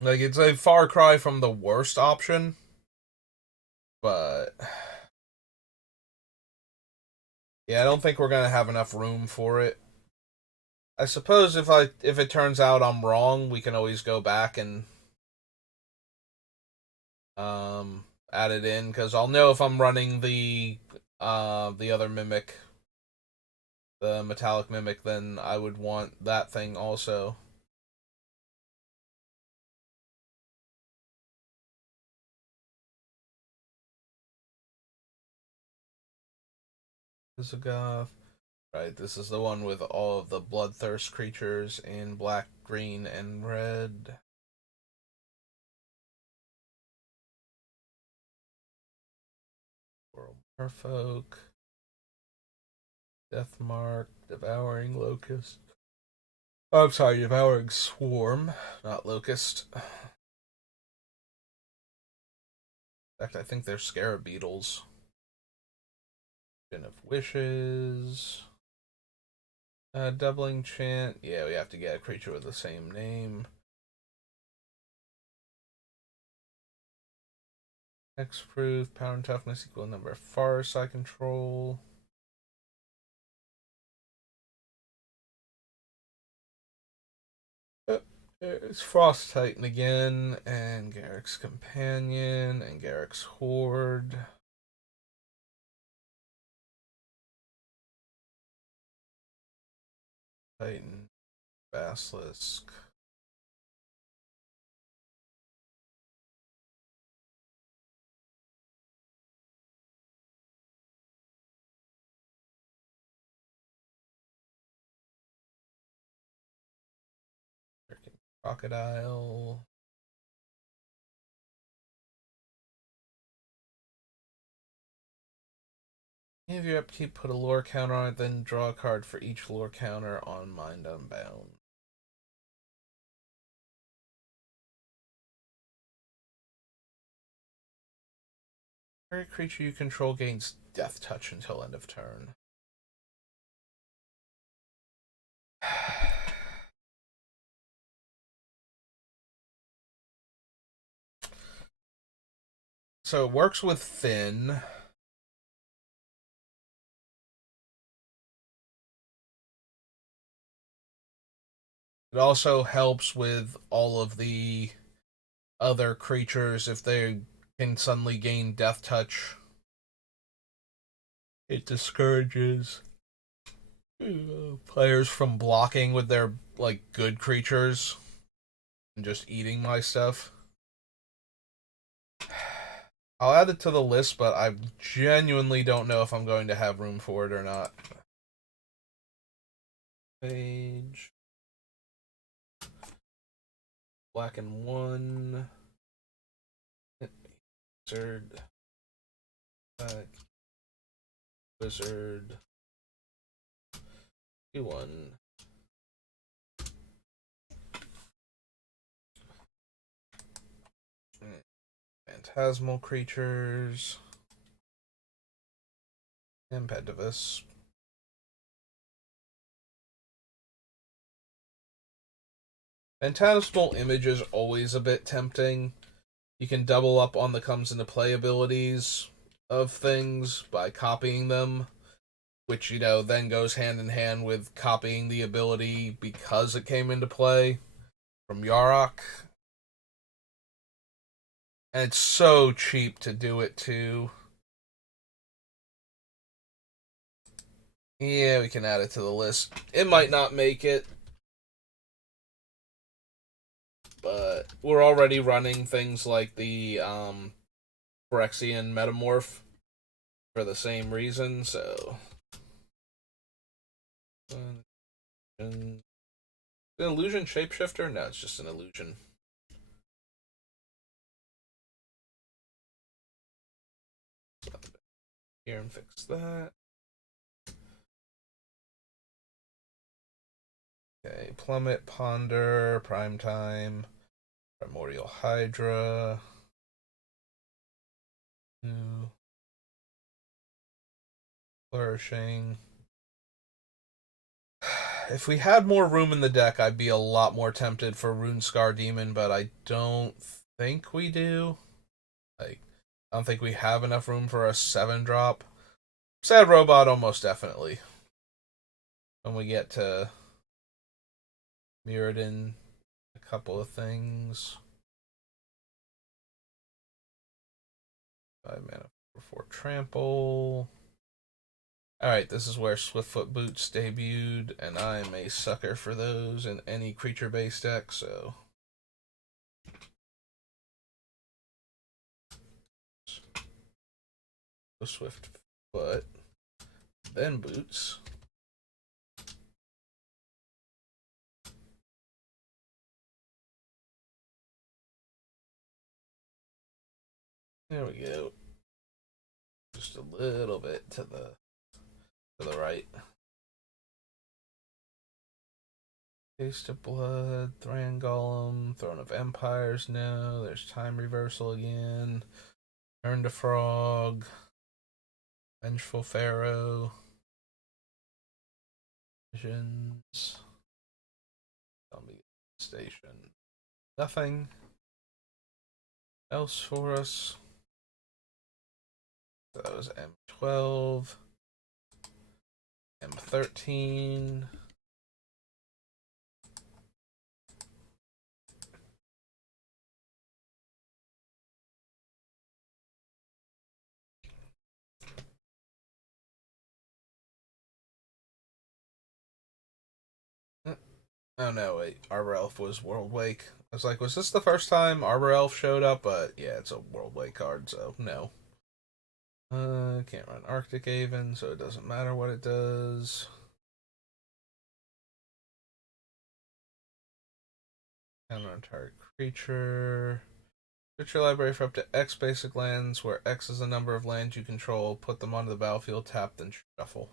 Like, it's a far cry from the worst option, but yeah, I don't think we're gonna have enough room for it. I suppose if it turns out I'm wrong, we can always go back and um add it in, because I'll know if I'm running the other mimic, the metallic mimic, then I would want that thing also. Visigoth. Right, this is the one with all of the bloodthirst creatures in black, green, and red. Merfolk. Deathmark. Devouring Locust. Oh, I'm sorry, Devouring Swarm, not Locust. In fact, I think they're Scarab Beetles. Den of Wishes. Doubling Chant. Yeah, we have to get a creature with the same name. Hexproof, power and toughness equal number of forests I control. There's Frost Titan again, and Garrick's Companion, and Garrick's Horde. Titan, Basilisk. Crocodile. If your upkeep, put a lore counter on it, then draw a card for each lore counter on Mind Unbound. Every creature you control gains Death Touch until end of turn. So it works with Finn. It also helps with all of the other creatures if they can suddenly gain Death Touch. It discourages players from blocking with their like good creatures and just eating my stuff. I'll add it to the list, but I genuinely don't know if I'm going to have room for it or not. Page. Black and 1. Wizard. Black. Wizard. 2-1. Phantasmal creatures. Impedivus. Phantasmal Image is always a bit tempting. You can double up on the comes into play abilities of things by copying them, which, you know, then goes hand in hand with copying the ability because it came into play from Yarok. And it's so cheap to do it too. Yeah, we can add it to the list. It might not make it, but we're already running things like the Phyrexian Metamorph for the same reason, so. An illusion shapeshifter? No, it's just an illusion. Here and fix that. Okay, Plummet, Ponder, Primetime, Primordial Hydra. New. Flourishing. If we had more room in the deck, I'd be a lot more tempted for Runescar Demon, but I don't think we do. Like, I don't think we have enough room for a 7-drop. Sad Robot, almost definitely. When we get to Mirrodin, a couple of things. 5 mana for Trample. Alright, this is where Swiftfoot Boots debuted, and I'm a sucker for those in any creature-based deck, so. Swiftfoot, then Boots. There we go. Just a little bit to the right. Taste of Blood, Thran Golem, Throne of Empires. No, there's Time Reversal again. Turn to Frog. Vengeful Pharaoh. Visions. Zombie Station. Nothing else for us. So that was M12. M13. Oh no, wait. Arbor Elf was World Wake. I was like, was this the first time Arbor Elf showed up? But yeah, it's a World Wake card, so no. Can't run Arctic Haven, so it doesn't matter what it does. And an entire creature. Search your library for up to X basic lands, where X is the number of lands you control. Put them onto the battlefield, tap, then shuffle.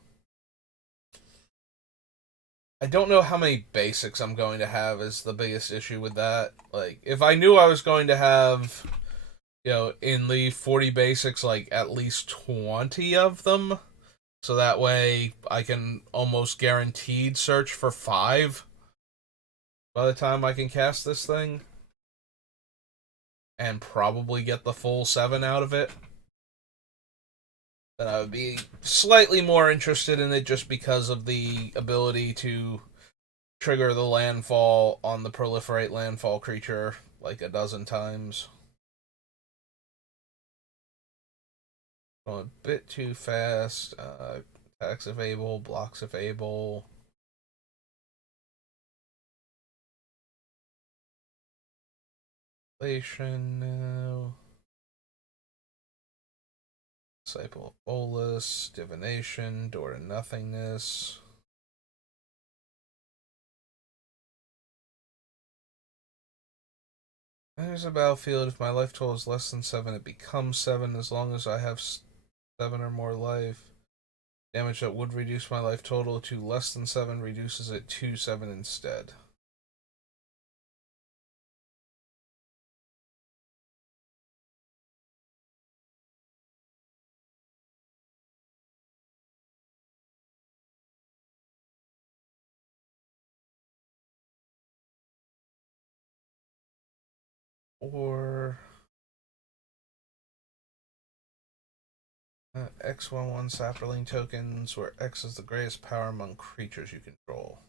I don't know how many basics I'm going to have is the biggest issue with that. Like, if I knew I was going to have, in the 40 basics, like, at least 20 of them, so that way I can almost guaranteed search for 5 by the time I can cast this thing, and probably get the full 7 out of it, then I would be slightly more interested in it just because of the ability to trigger the landfall on the proliferate landfall creature like a dozen times. Going a bit too fast. Attacks if able, blocks if able. No. Disciple of Bolus, Divination, Door to Nothingness. There's a battlefield. If my life total is less than 7, it becomes 7 as long as I have 7 or more life. Damage that would reduce my life total to less than 7 reduces it to 7 instead. Or X11 Sapperling tokens, where X is the greatest power among creatures you control.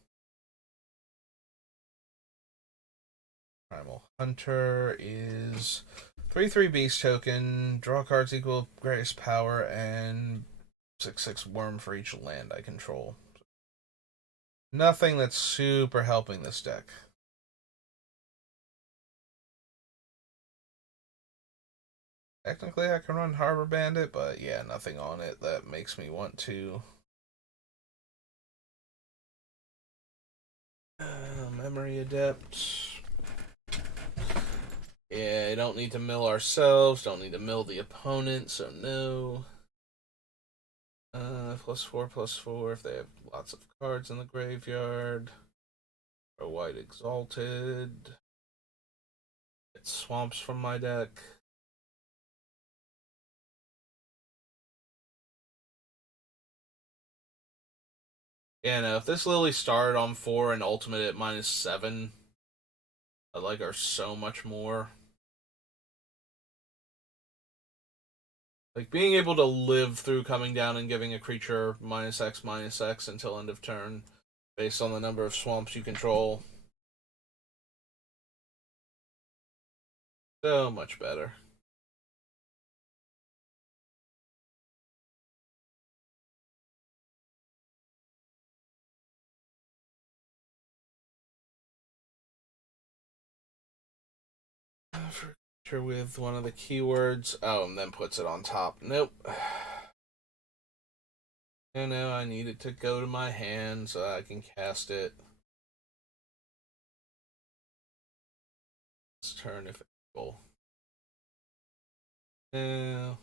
Primal Hunter is 3/3 beast token, draw cards equal greatest power, and 6/6 worm for each land I control. Nothing that's super helping this deck. Technically, I can run Harbor Bandit, but yeah, nothing on it that makes me want to. Memory Adept. Yeah, don't need to mill ourselves, don't need to mill the opponent, so no. +4/+4 if they have lots of cards in the graveyard. Or White Exalted. Get swamps from my deck. Yeah, no, if this Lily started on 4 and ultimate at -7, I'd like her so much more. Like, being able to live through coming down and giving a creature -X until end of turn, based on the number of swamps you control. So much better. For creature with one of the keywords. Oh, and then puts it on top. Nope. And now I need it to go to my hand so I can cast it. This turn if able. No.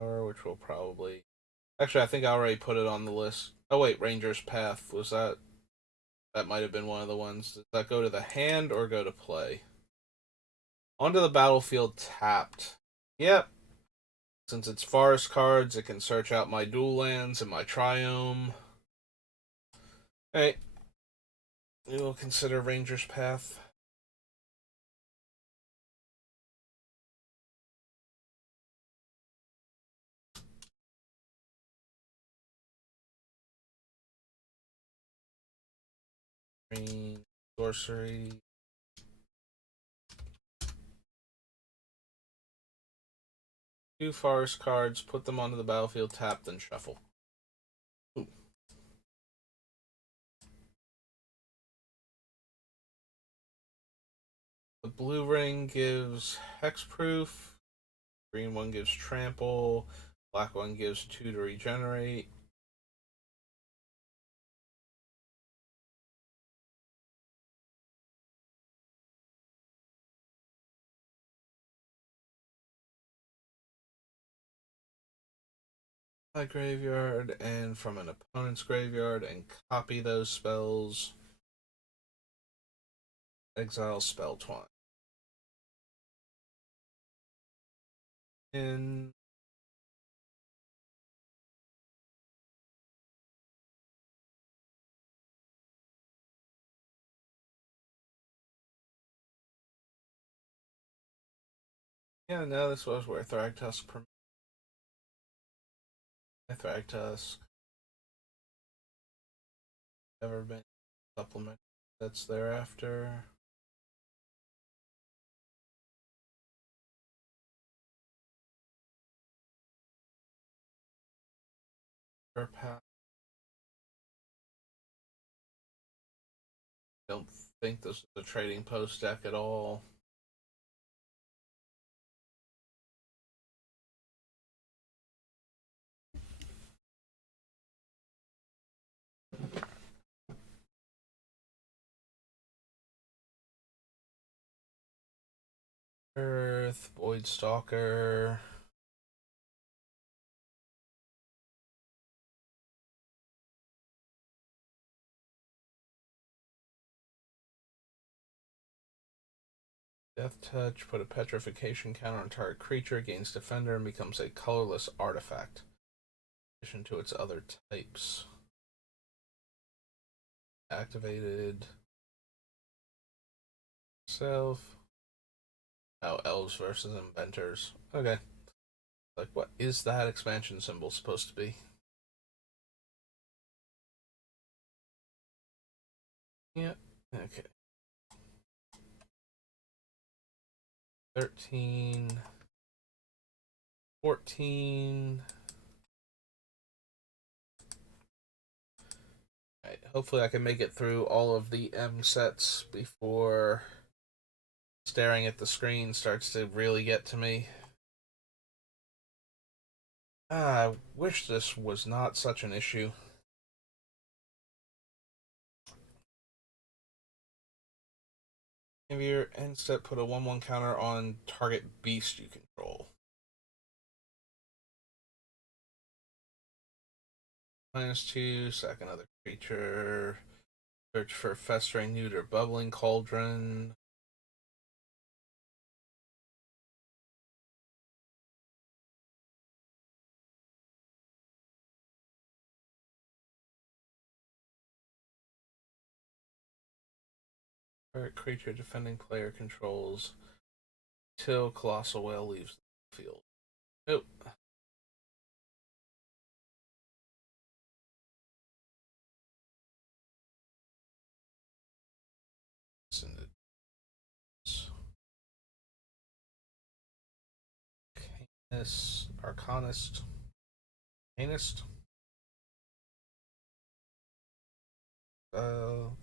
Or which will probably. Actually, I think I already put it on the list. Oh wait, Ranger's Path was that? That might have been one of the ones. Does that go to the hand or go to play? Onto the battlefield tapped. Yep. Since it's forest cards, it can search out my dual lands and my triome. Alright. We will consider Ranger's Path. Green sorcery. Two forest cards, put them onto the battlefield, tap, then shuffle. Ooh. The blue ring gives hexproof. Green one gives trample. Black one gives 2 to regenerate. my graveyard and from an opponent's graveyard and copy those spells. Exile spell twine. And yeah, no, this was where Thragtusk Thragtusk never been supplement that's thereafter. Don't think this is a trading post deck at all. Earth, Void Stalker. Death Touch, put a petrification counter on target creature, gains defender, and becomes a colorless artifact. In addition to its other types. Activated. Self. Oh, elves versus inventors. Okay. Like, what is that expansion symbol supposed to be? Yeah. Okay. 13. 14. Right, hopefully I can make it through all of the M sets before staring at the screen starts to really get to me. I wish this was not such an issue. If your end step, put a 1/1 counter on target beast you control. -2, sack another creature. Search for Festering Newt or Bubbling Cauldron. Target creature defending player controls till Colossal Whale leaves the field. Nope. Arcanist. Anist.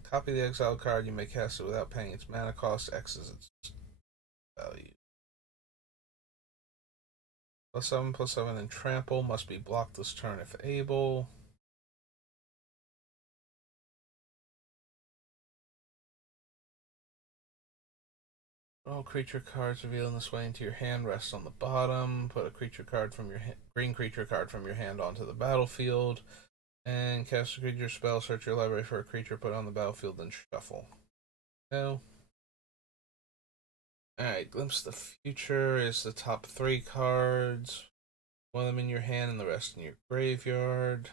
Copy the exile card. You may cast it without paying its mana cost. X is its value. +7/+7 and trample must be blocked this turn if able. All creature cards revealed in this way into your hand rest on the bottom. Put a creature card from your green creature card from your hand onto the battlefield, and cast a creature spell. Search your library for a creature put on the battlefield, then shuffle. No. Alright, Glimpse of the Future is the top 3 cards. One of them in your hand and the rest in your graveyard.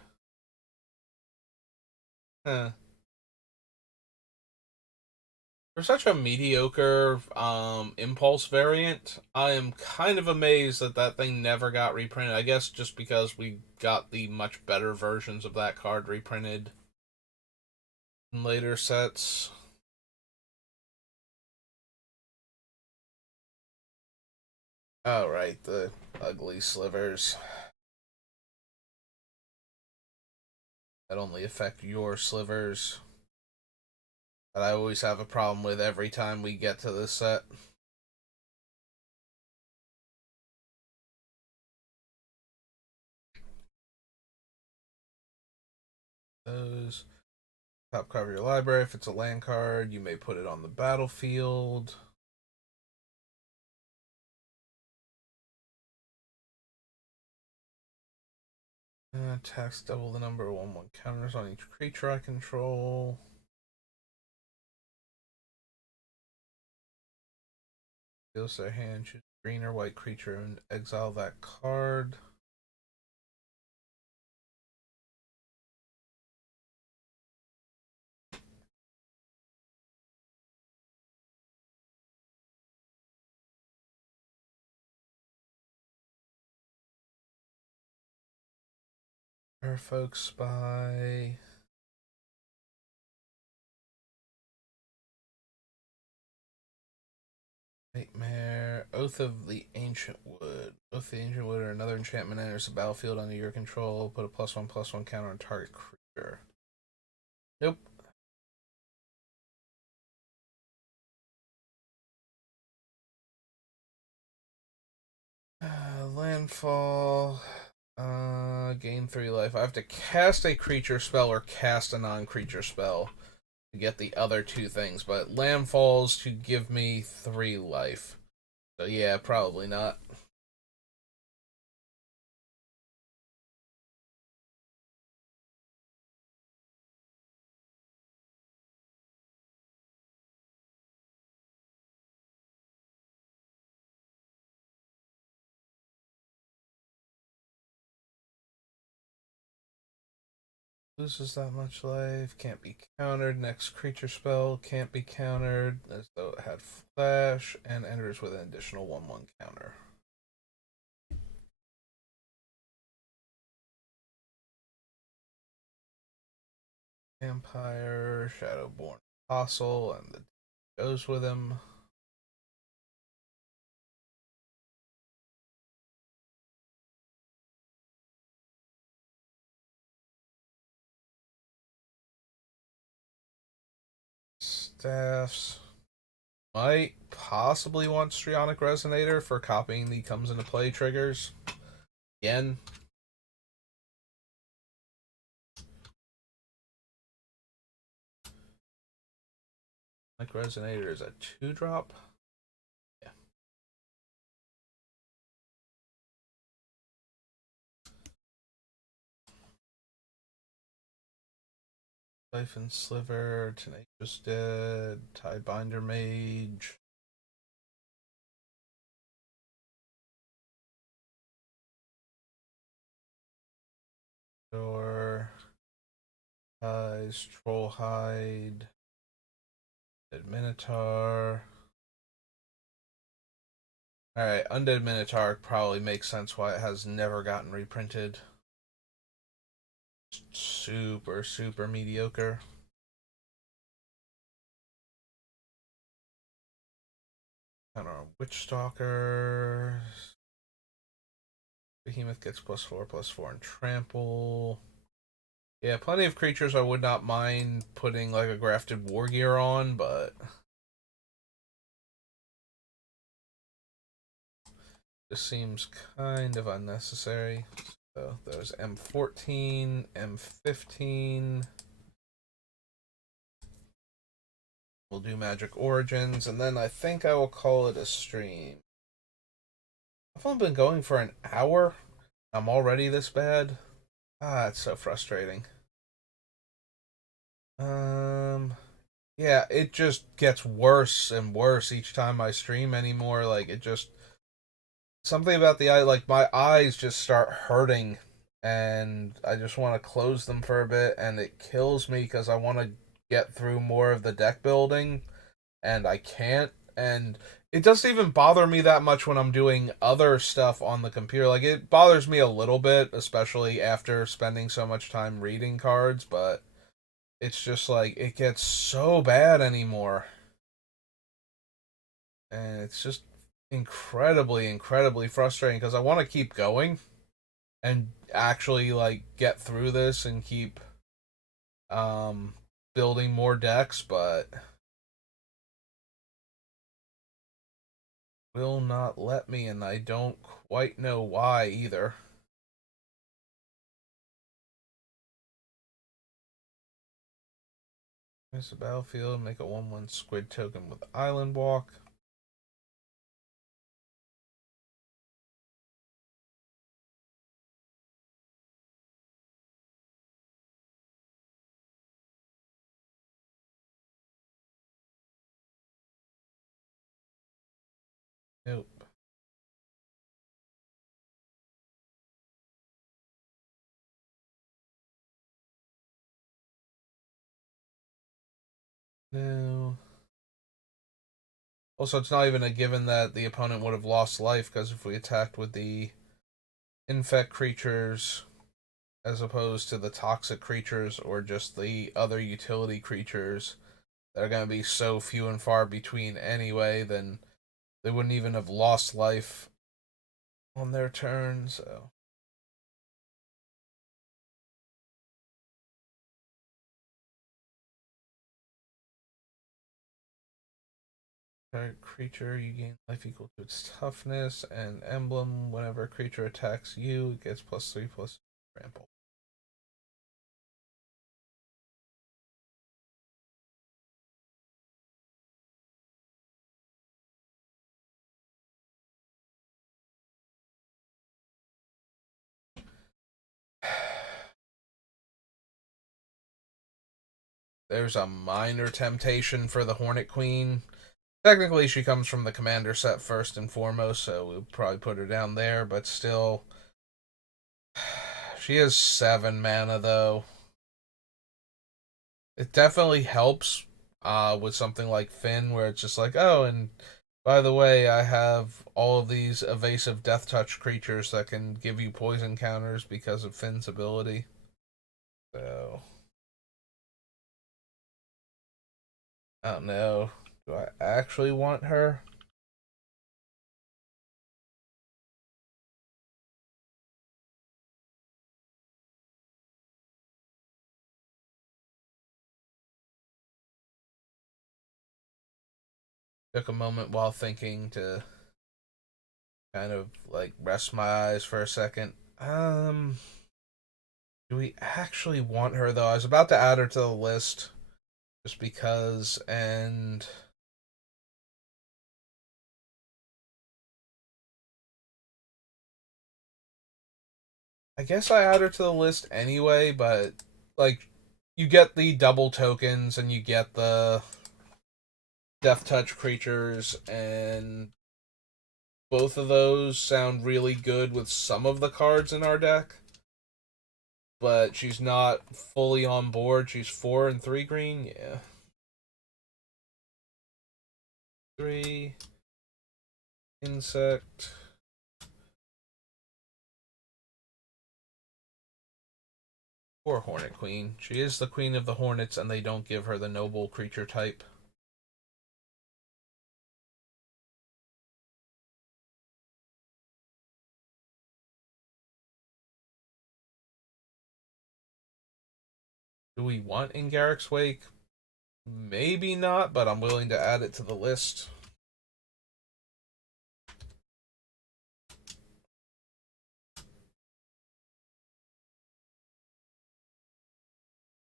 Huh. For such a mediocre impulse variant, I am kind of amazed that that thing never got reprinted. I guess just because we got the much better versions of that card reprinted in later sets. Oh, right, the ugly slivers that only affect your slivers. That I always have a problem with every time we get to this set. Those. Top cover of your library. If it's a land card, you may put it on the battlefield. Attacks double the number of 1/1 counters on each creature I control. Deals their hand, choose green or white creature and exile that card. Merfolk Spy. Nightmare. Oath of the Ancient Wood. Oath of the Ancient Wood or another enchantment enters the battlefield under your control. Put a +1/+1 counter on target creature. Nope. Landfall. Gain 3 life. I have to cast a creature spell or cast a non-creature spell to get the other two things, but landfalls to give me 3 life. So yeah, probably not. Loses that much life, can't be countered. Next creature spell can't be countered as though it had flash and enters with an additional 1/1 counter. Vampire, Shadowborn Apostle, and the goes with him. Staffs. Might possibly want Strionic Resonator for copying the comes into play triggers. Again. Like Resonator is a 2-drop. Yeah. Siphon Sliver, Tenacious Dead, Tidebinder Mage. Door. Ties, Trollhide, Undead Minotaur. Alright, Undead Minotaur probably makes sense why it has never gotten reprinted. Super, super mediocre. I don't know, Witch Stalker. Behemoth gets +4/+4 and trample. Yeah, plenty of creatures I would not mind putting like a grafted war gear on, but this seems kind of unnecessary. So there's M14, M15. We'll do Magic Origins, and then I think I will call it a stream. I've only been going for an hour. I'm already this bad. Ah, it's so frustrating. Yeah, it just gets worse and worse each time I stream anymore. Like, it just. Something about the eye, like, my eyes just start hurting, and I just want to close them for a bit, and it kills me because I want to get through more of the deck building, and I can't. And it doesn't even bother me that much when I'm doing other stuff on the computer. Like, it bothers me a little bit, especially after spending so much time reading cards, but it's just like it gets so bad anymore. And it's just incredibly, incredibly frustrating because I want to keep going and actually like get through this and keep um building more decks, but will not let me, and I don't quite know why either. Miss the battlefield, make a 1/1 squid token with Island Walk. No. Also, it's not even a given that the opponent would have lost life, because if we attacked with the infect creatures as opposed to the toxic creatures or just the other utility creatures that are going to be so few and far between anyway, then they wouldn't even have lost life on their turn, so. Target creature, you gain life equal to its toughness and emblem. Whenever a creature attacks you, it gets +3/+3 trample. There's a minor temptation for the Hornet Queen. Technically, she comes from the commander set first and foremost, so we'll probably put her down there, but still. She has 7 mana, though. It definitely helps with something like Finn, where it's just like, oh, and by the way, I have all of these evasive death touch creatures that can give you poison counters because of Finn's ability. So, I don't know. Do I actually want her? Took a moment while thinking to kind of like rest my eyes for a second. Do we actually want her though? I was about to add her to the list just because, and I guess I add her to the list anyway, but like you get the double tokens and you get the death touch creatures, and both of those sound really good with some of the cards in our deck. But she's not fully on board. She's 4 and 3 green. Yeah. 3 insect. Poor Hornet Queen. She is the queen of the Hornets, and they don't give her the noble creature type. Do we want in Garrick's Wake? Maybe not, but I'm willing to add it to the list.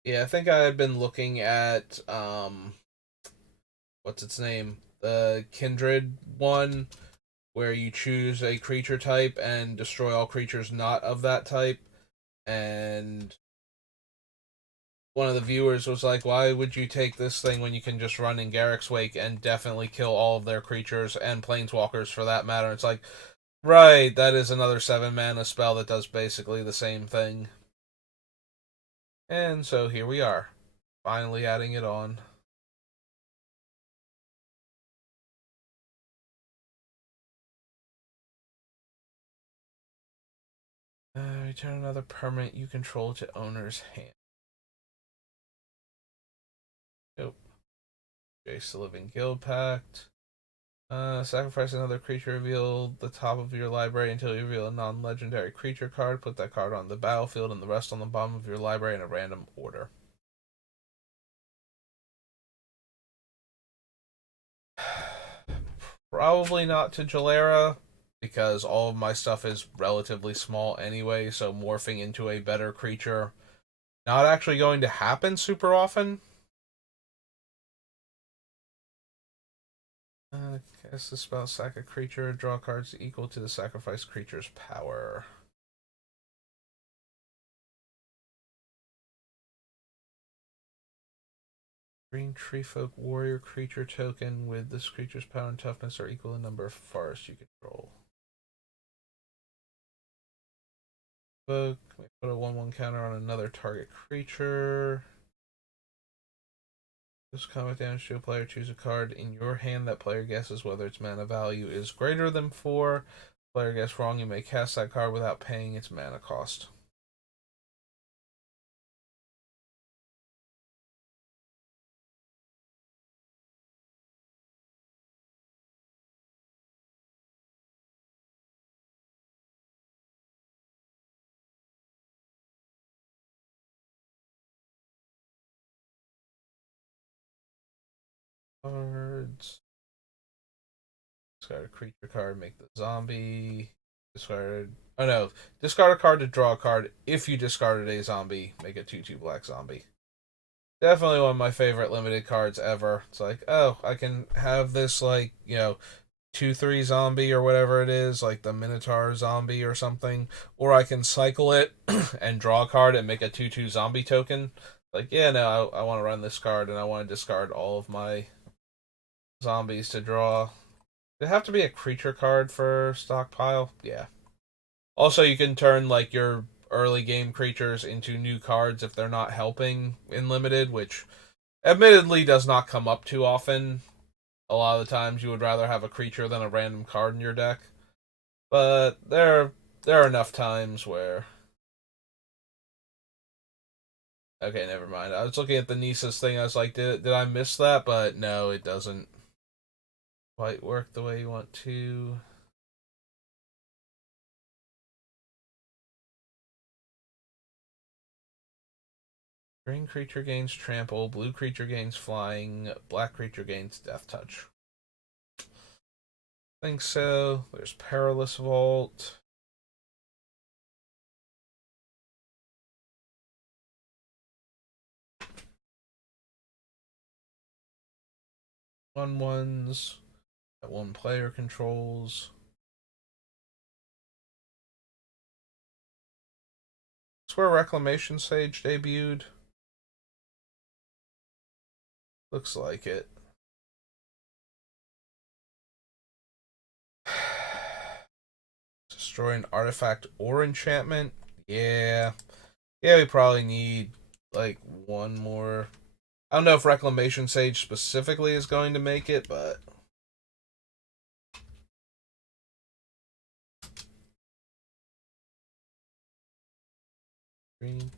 Yeah, I think I had been looking at what's its name? The Kindred one, where you choose a creature type and destroy all creatures not of that type. And one of the viewers was like, "Why would you take this thing when you can just run in Garrick's Wake and definitely kill all of their creatures and planeswalkers for that matter?" It's like, right, that is another 7 mana spell that does basically the same thing. And so here we are, finally adding it on. Return another permanent you control to owner's hand. Nope. Jace the Living Guild Pact. Sacrifice another creature, reveal the top of your library until you reveal a non-legendary creature card. Put that card on the battlefield and the rest on the bottom of your library in a random order. Probably not to Jalera, because all of my stuff is relatively small anyway, so morphing into a better creature not actually going to happen super often. Cast the spell, sack a creature, draw cards equal to the sacrificed creature's power. Green Tree Folk Warrior creature token with this creature's power and toughness are equal in number of forests you control. Book. Put a 1/1 counter on another target creature. This combat damage to a player. Choose a card in your hand that player guesses whether its mana value is greater than 4. Player guess wrong, you may cast that card without paying its mana cost. Cards. Discard a creature card, make the zombie. Discard. Oh no. Discard a card to draw a card. If you discarded a zombie, make a 2/2 black zombie. Definitely one of my favorite limited cards ever. It's like, oh, I can have this, like, 2/3 zombie or whatever it is, like the Minotaur zombie or something. Or I can cycle it and draw a card and make a 2/2 zombie token. Like, yeah, no, I want to run this card and I want to discard all of my zombies to draw. Does it have to be a creature card for stockpile? Yeah. Also, you can turn like your early game creatures into new cards if they're not helping in limited, which admittedly does not come up too often. A lot of the times you would rather have a creature than a random card in your deck. But there are enough times where okay, never mind. I was looking at the Nisa's thing, I was like, did I miss that? But no, it doesn't quite work the way you want to. Green creature gains trample, blue creature gains flying, black creature gains death touch. I think so. There's Perilous Vault. Ones that one player controls. It's where Reclamation Sage debuted. Looks like it. Destroy an artifact or enchantment. Yeah. Yeah, we probably need like one more. I don't know if Reclamation Sage specifically is going to make it, but green.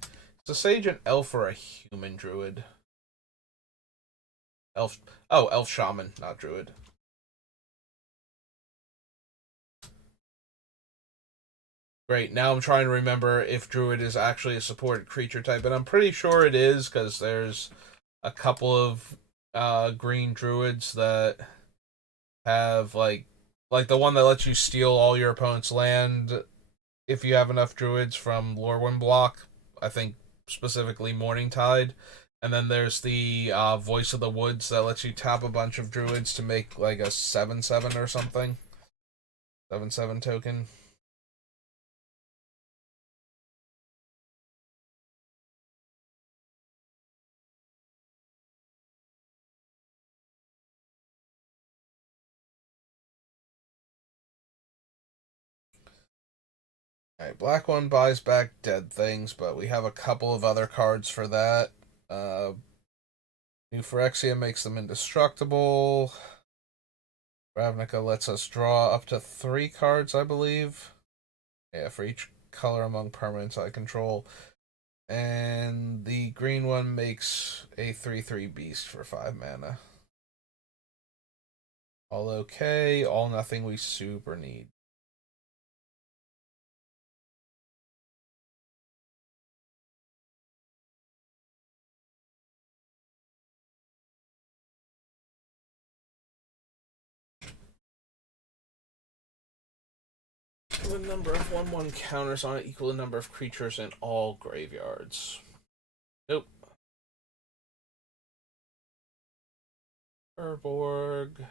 Is a sage an elf or a human druid? Elf. Oh, elf shaman, not druid. Great. Now I'm trying to remember if druid is actually a supported creature type, and I'm pretty sure it is because there's a couple of green druids that have like the one that lets you steal all your opponent's land if you have enough druids from Lorwyn block. I think specifically Morningtide. And then there's the Voice of the Woods that lets you tap a bunch of druids to make like a 7/7 or something. 7/7 token. Alright, black one buys back dead things, but we have a couple of other cards for that. New Phyrexia makes them indestructible. Ravnica lets us draw up to 3 cards, I believe. Yeah, for each color among permanents I control. And the green one makes a 3/3 beast for 5 mana. All okay, all nothing we super need. The number of 1/1 counters on it equal the number of creatures in all graveyards. Nope. Urborg.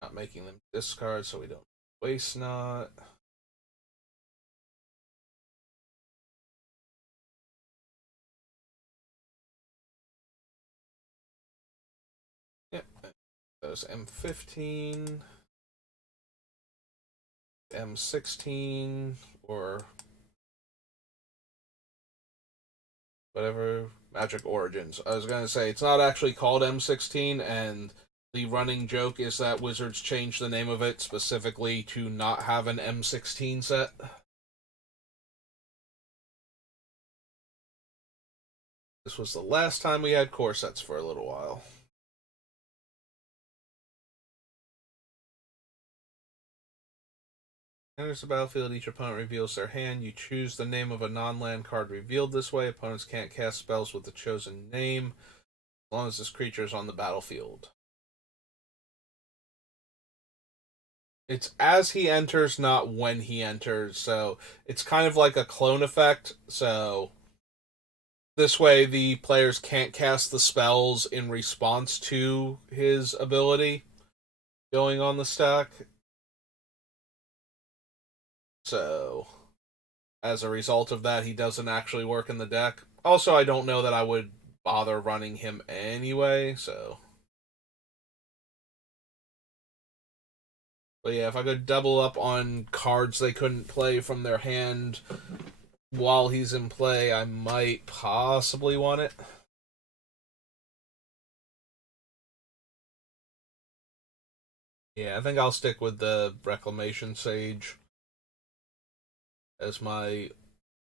Not making them discard so we don't waste not. Yep. Those M15. M16 or whatever. Magic Origins. I was gonna say it's not actually called M16, and the running joke is that Wizards changed the name of it specifically to not have an M16 set. This was the last time we had core sets for a little while. Enters the battlefield, each opponent reveals their hand. You choose the name of a non-land card revealed this way. Opponents can't cast spells with the chosen name as long as this creature is on the battlefield. It's as he enters, not when he enters, so it's kind of like a clone effect. So this way, the players can't cast the spells in response to his ability going on the stack. So, as a result of that, he doesn't actually work in the deck. Also, I don't know that I would bother running him anyway, so. But yeah, if I could double up on cards they couldn't play from their hand while he's in play, I might possibly want it. Yeah, I think I'll stick with the Reclamation Sage as my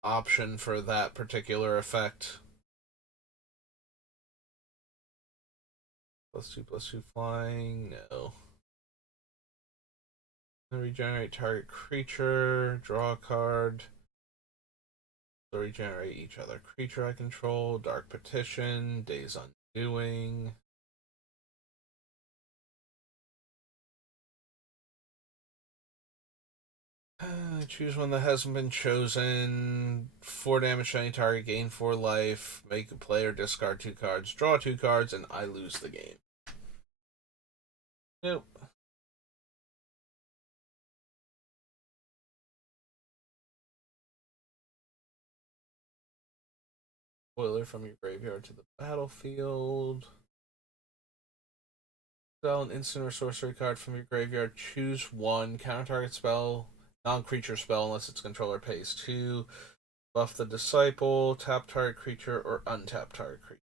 option for that particular effect. +2/+2 flying, no. Regenerate target creature, draw a card. So regenerate each other creature I control, Dark Petition, Days Undoing. Choose one that hasn't been chosen. 4 damage to any target, gain 4 life, make a player discard 2 cards, draw 2 cards, and I lose the game. Nope. Spoiler from your graveyard to the battlefield. Spell an instant or sorcery card from your graveyard. Choose one. Counter target spell, non-creature spell unless its controller pays 2. Buff the Disciple, tap target creature, or untap target creature.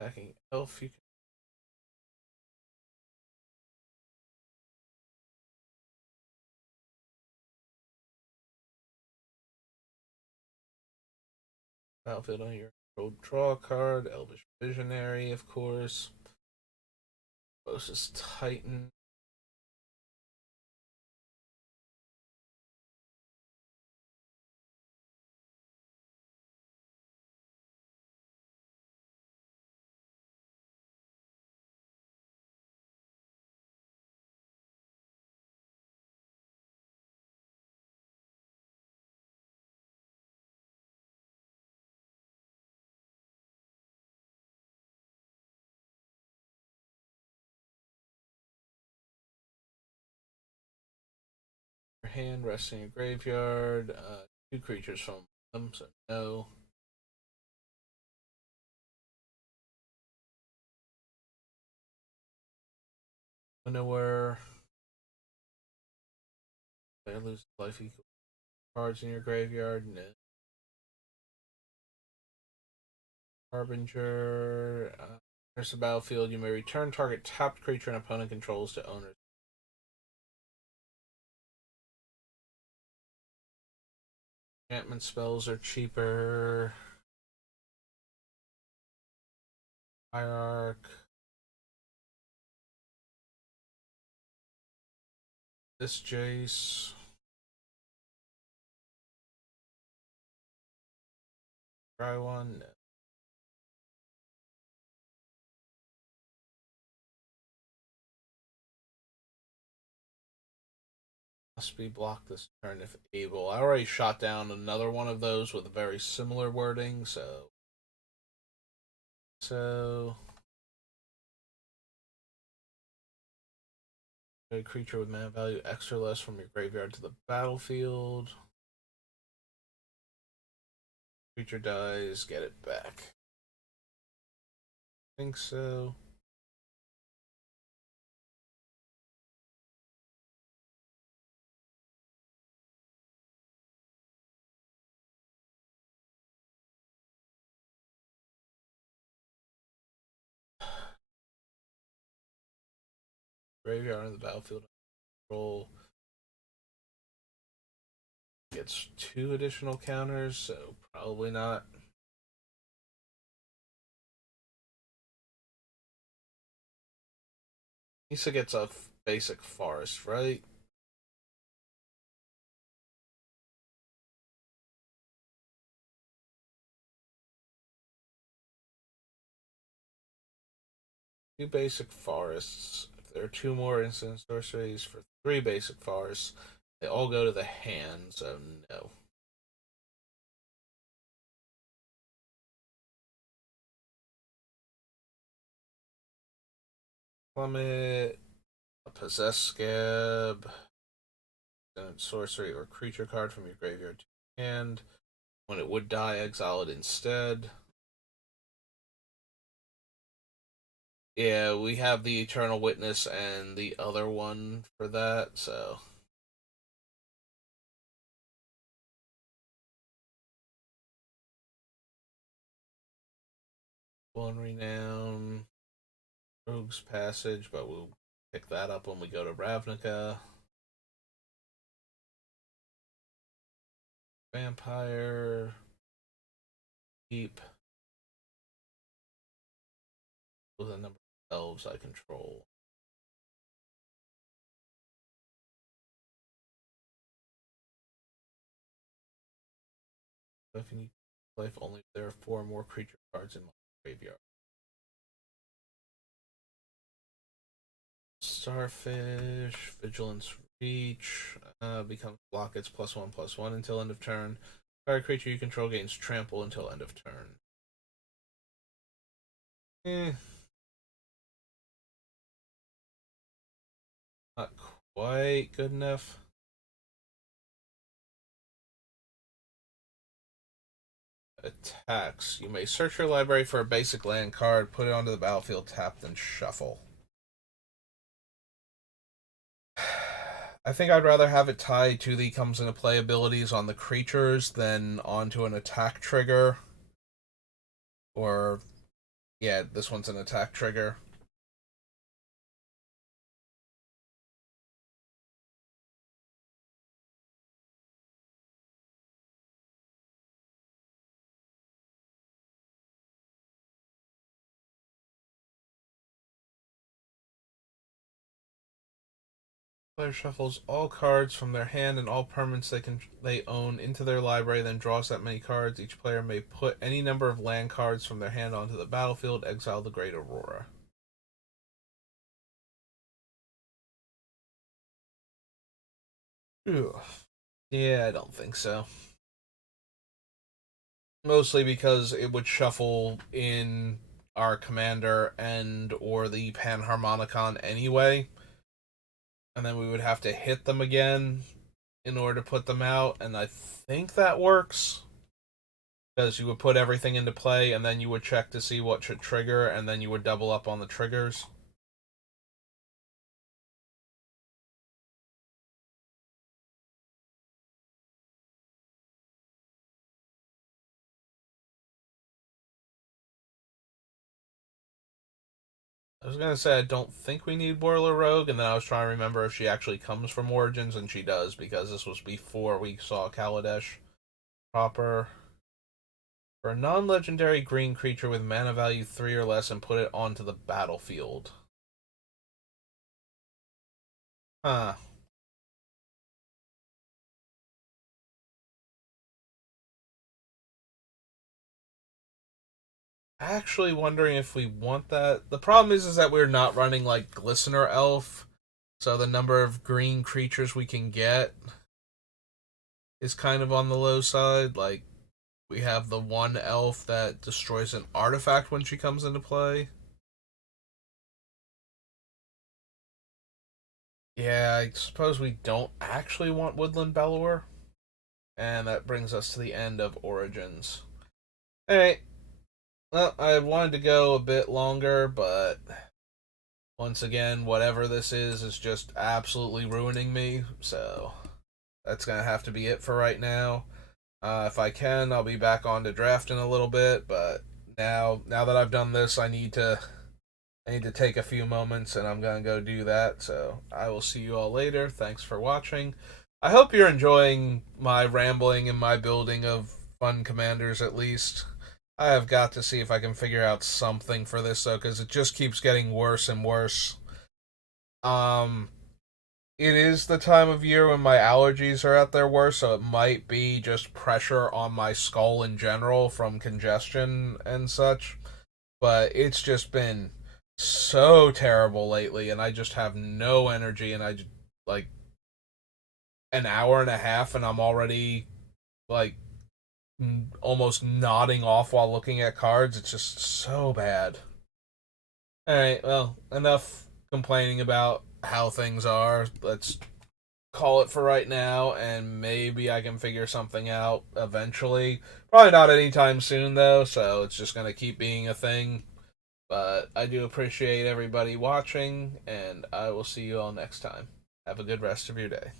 Attacking elf, you can. Battlefield on your road, draw a card. Elvish Visionary, of course. Closest Titan. Your hand rests in your graveyard. 2 creatures from them, so no. Nowhere. Player loses life equal cards in your graveyard. No. Harbinger. Enters the battlefield. You may return target tapped creature an opponent controls to owner. Enchantment spells are cheaper. Yarok. This Jace. Try one. No. Must be blocked this turn if able. I already shot down another one of those with a very similar wording, so. A creature with mana value extra less from your graveyard to the battlefield. Creature dies, get it back. I think so. Graveyard on the battlefield. Roll gets 2 additional counters, so probably not. Nisa gets a basic forest, right? Two basic forests. If there are 2 more instant sorceries for 3 basic forests, they all go to the hand, so no. Plummet, a possessed scab, sorcery or creature card from your graveyard to your hand. When it would die, exile it instead. Yeah, we have the Eternal Witness and the other one for that, so. One Renown, Rogue's Passage, but we'll pick that up when we go to Ravnica. Vampire, Keep. With a number of elves I control. If you need life only, there are 4 more creature cards in my graveyard. Starfish, Vigilance Reach, becomes block its +1/+1 until end of turn. Fire creature you control gains trample until end of turn. Not quite good enough. Attacks. You may search your library for a basic land card, put it onto the battlefield, tap, then shuffle. I think I'd rather have it tied to the comes into play abilities on the creatures than onto an attack trigger. Or, yeah, this one's an attack trigger. Player shuffles all cards from their hand and all permanents they own into their library, then draws that many cards. Each player may put any number of land cards from their hand onto the battlefield. Exile the Great Aurora. Ugh. Yeah, I don't think so. Mostly because it would shuffle in our commander and or the Panharmonicon anyway, and then we would have to hit them again in order to put them out, and I think that works. Because you would put everything into play, and then you would check to see what should trigger, and then you would double up on the triggers. I was gonna say I don't think we need Boiler Rogue, and then I was trying to remember if she actually comes from Origins, and she does, because this was before we saw Kaladesh proper. For a non-legendary green creature with mana value 3 or less and put it onto the battlefield. Huh. Actually wondering if we want that. The problem is that we're not running like Glistener Elf, so the number of green creatures we can get is kind of on the low side. Like, we have the one elf that destroys an artifact when she comes into play. Yeah, I suppose we don't actually want Woodland Bellower. And that brings us to the end of Origins. Alright. Well, I wanted to go a bit longer, but once again, whatever this is just absolutely ruining me. So that's going to have to be it for right now. If I can, I'll be back on to draft in a little bit, but now that I've done this, I need to I need to take a few moments and I'm going to go do that. So I will see you all later. Thanks for watching. I hope you're enjoying my rambling and my building of fun commanders at least. I have got to see if I can figure out something for this though, because it just keeps getting worse and worse. Um, it is the time of year when my allergies are at their worst, so it might be just pressure on my skull in general from congestion and such. But it's just been so terrible lately, and I just have no energy, and like an hour and a half, and I'm already like almost nodding off while looking at cards. It's just so bad. All right, well, enough complaining about how things are. Let's call it for right now, and maybe I can figure something out eventually. Probably not anytime soon, though, so it's just going to keep being a thing. But I do appreciate everybody watching, and I will see you all next time. Have a good rest of your day.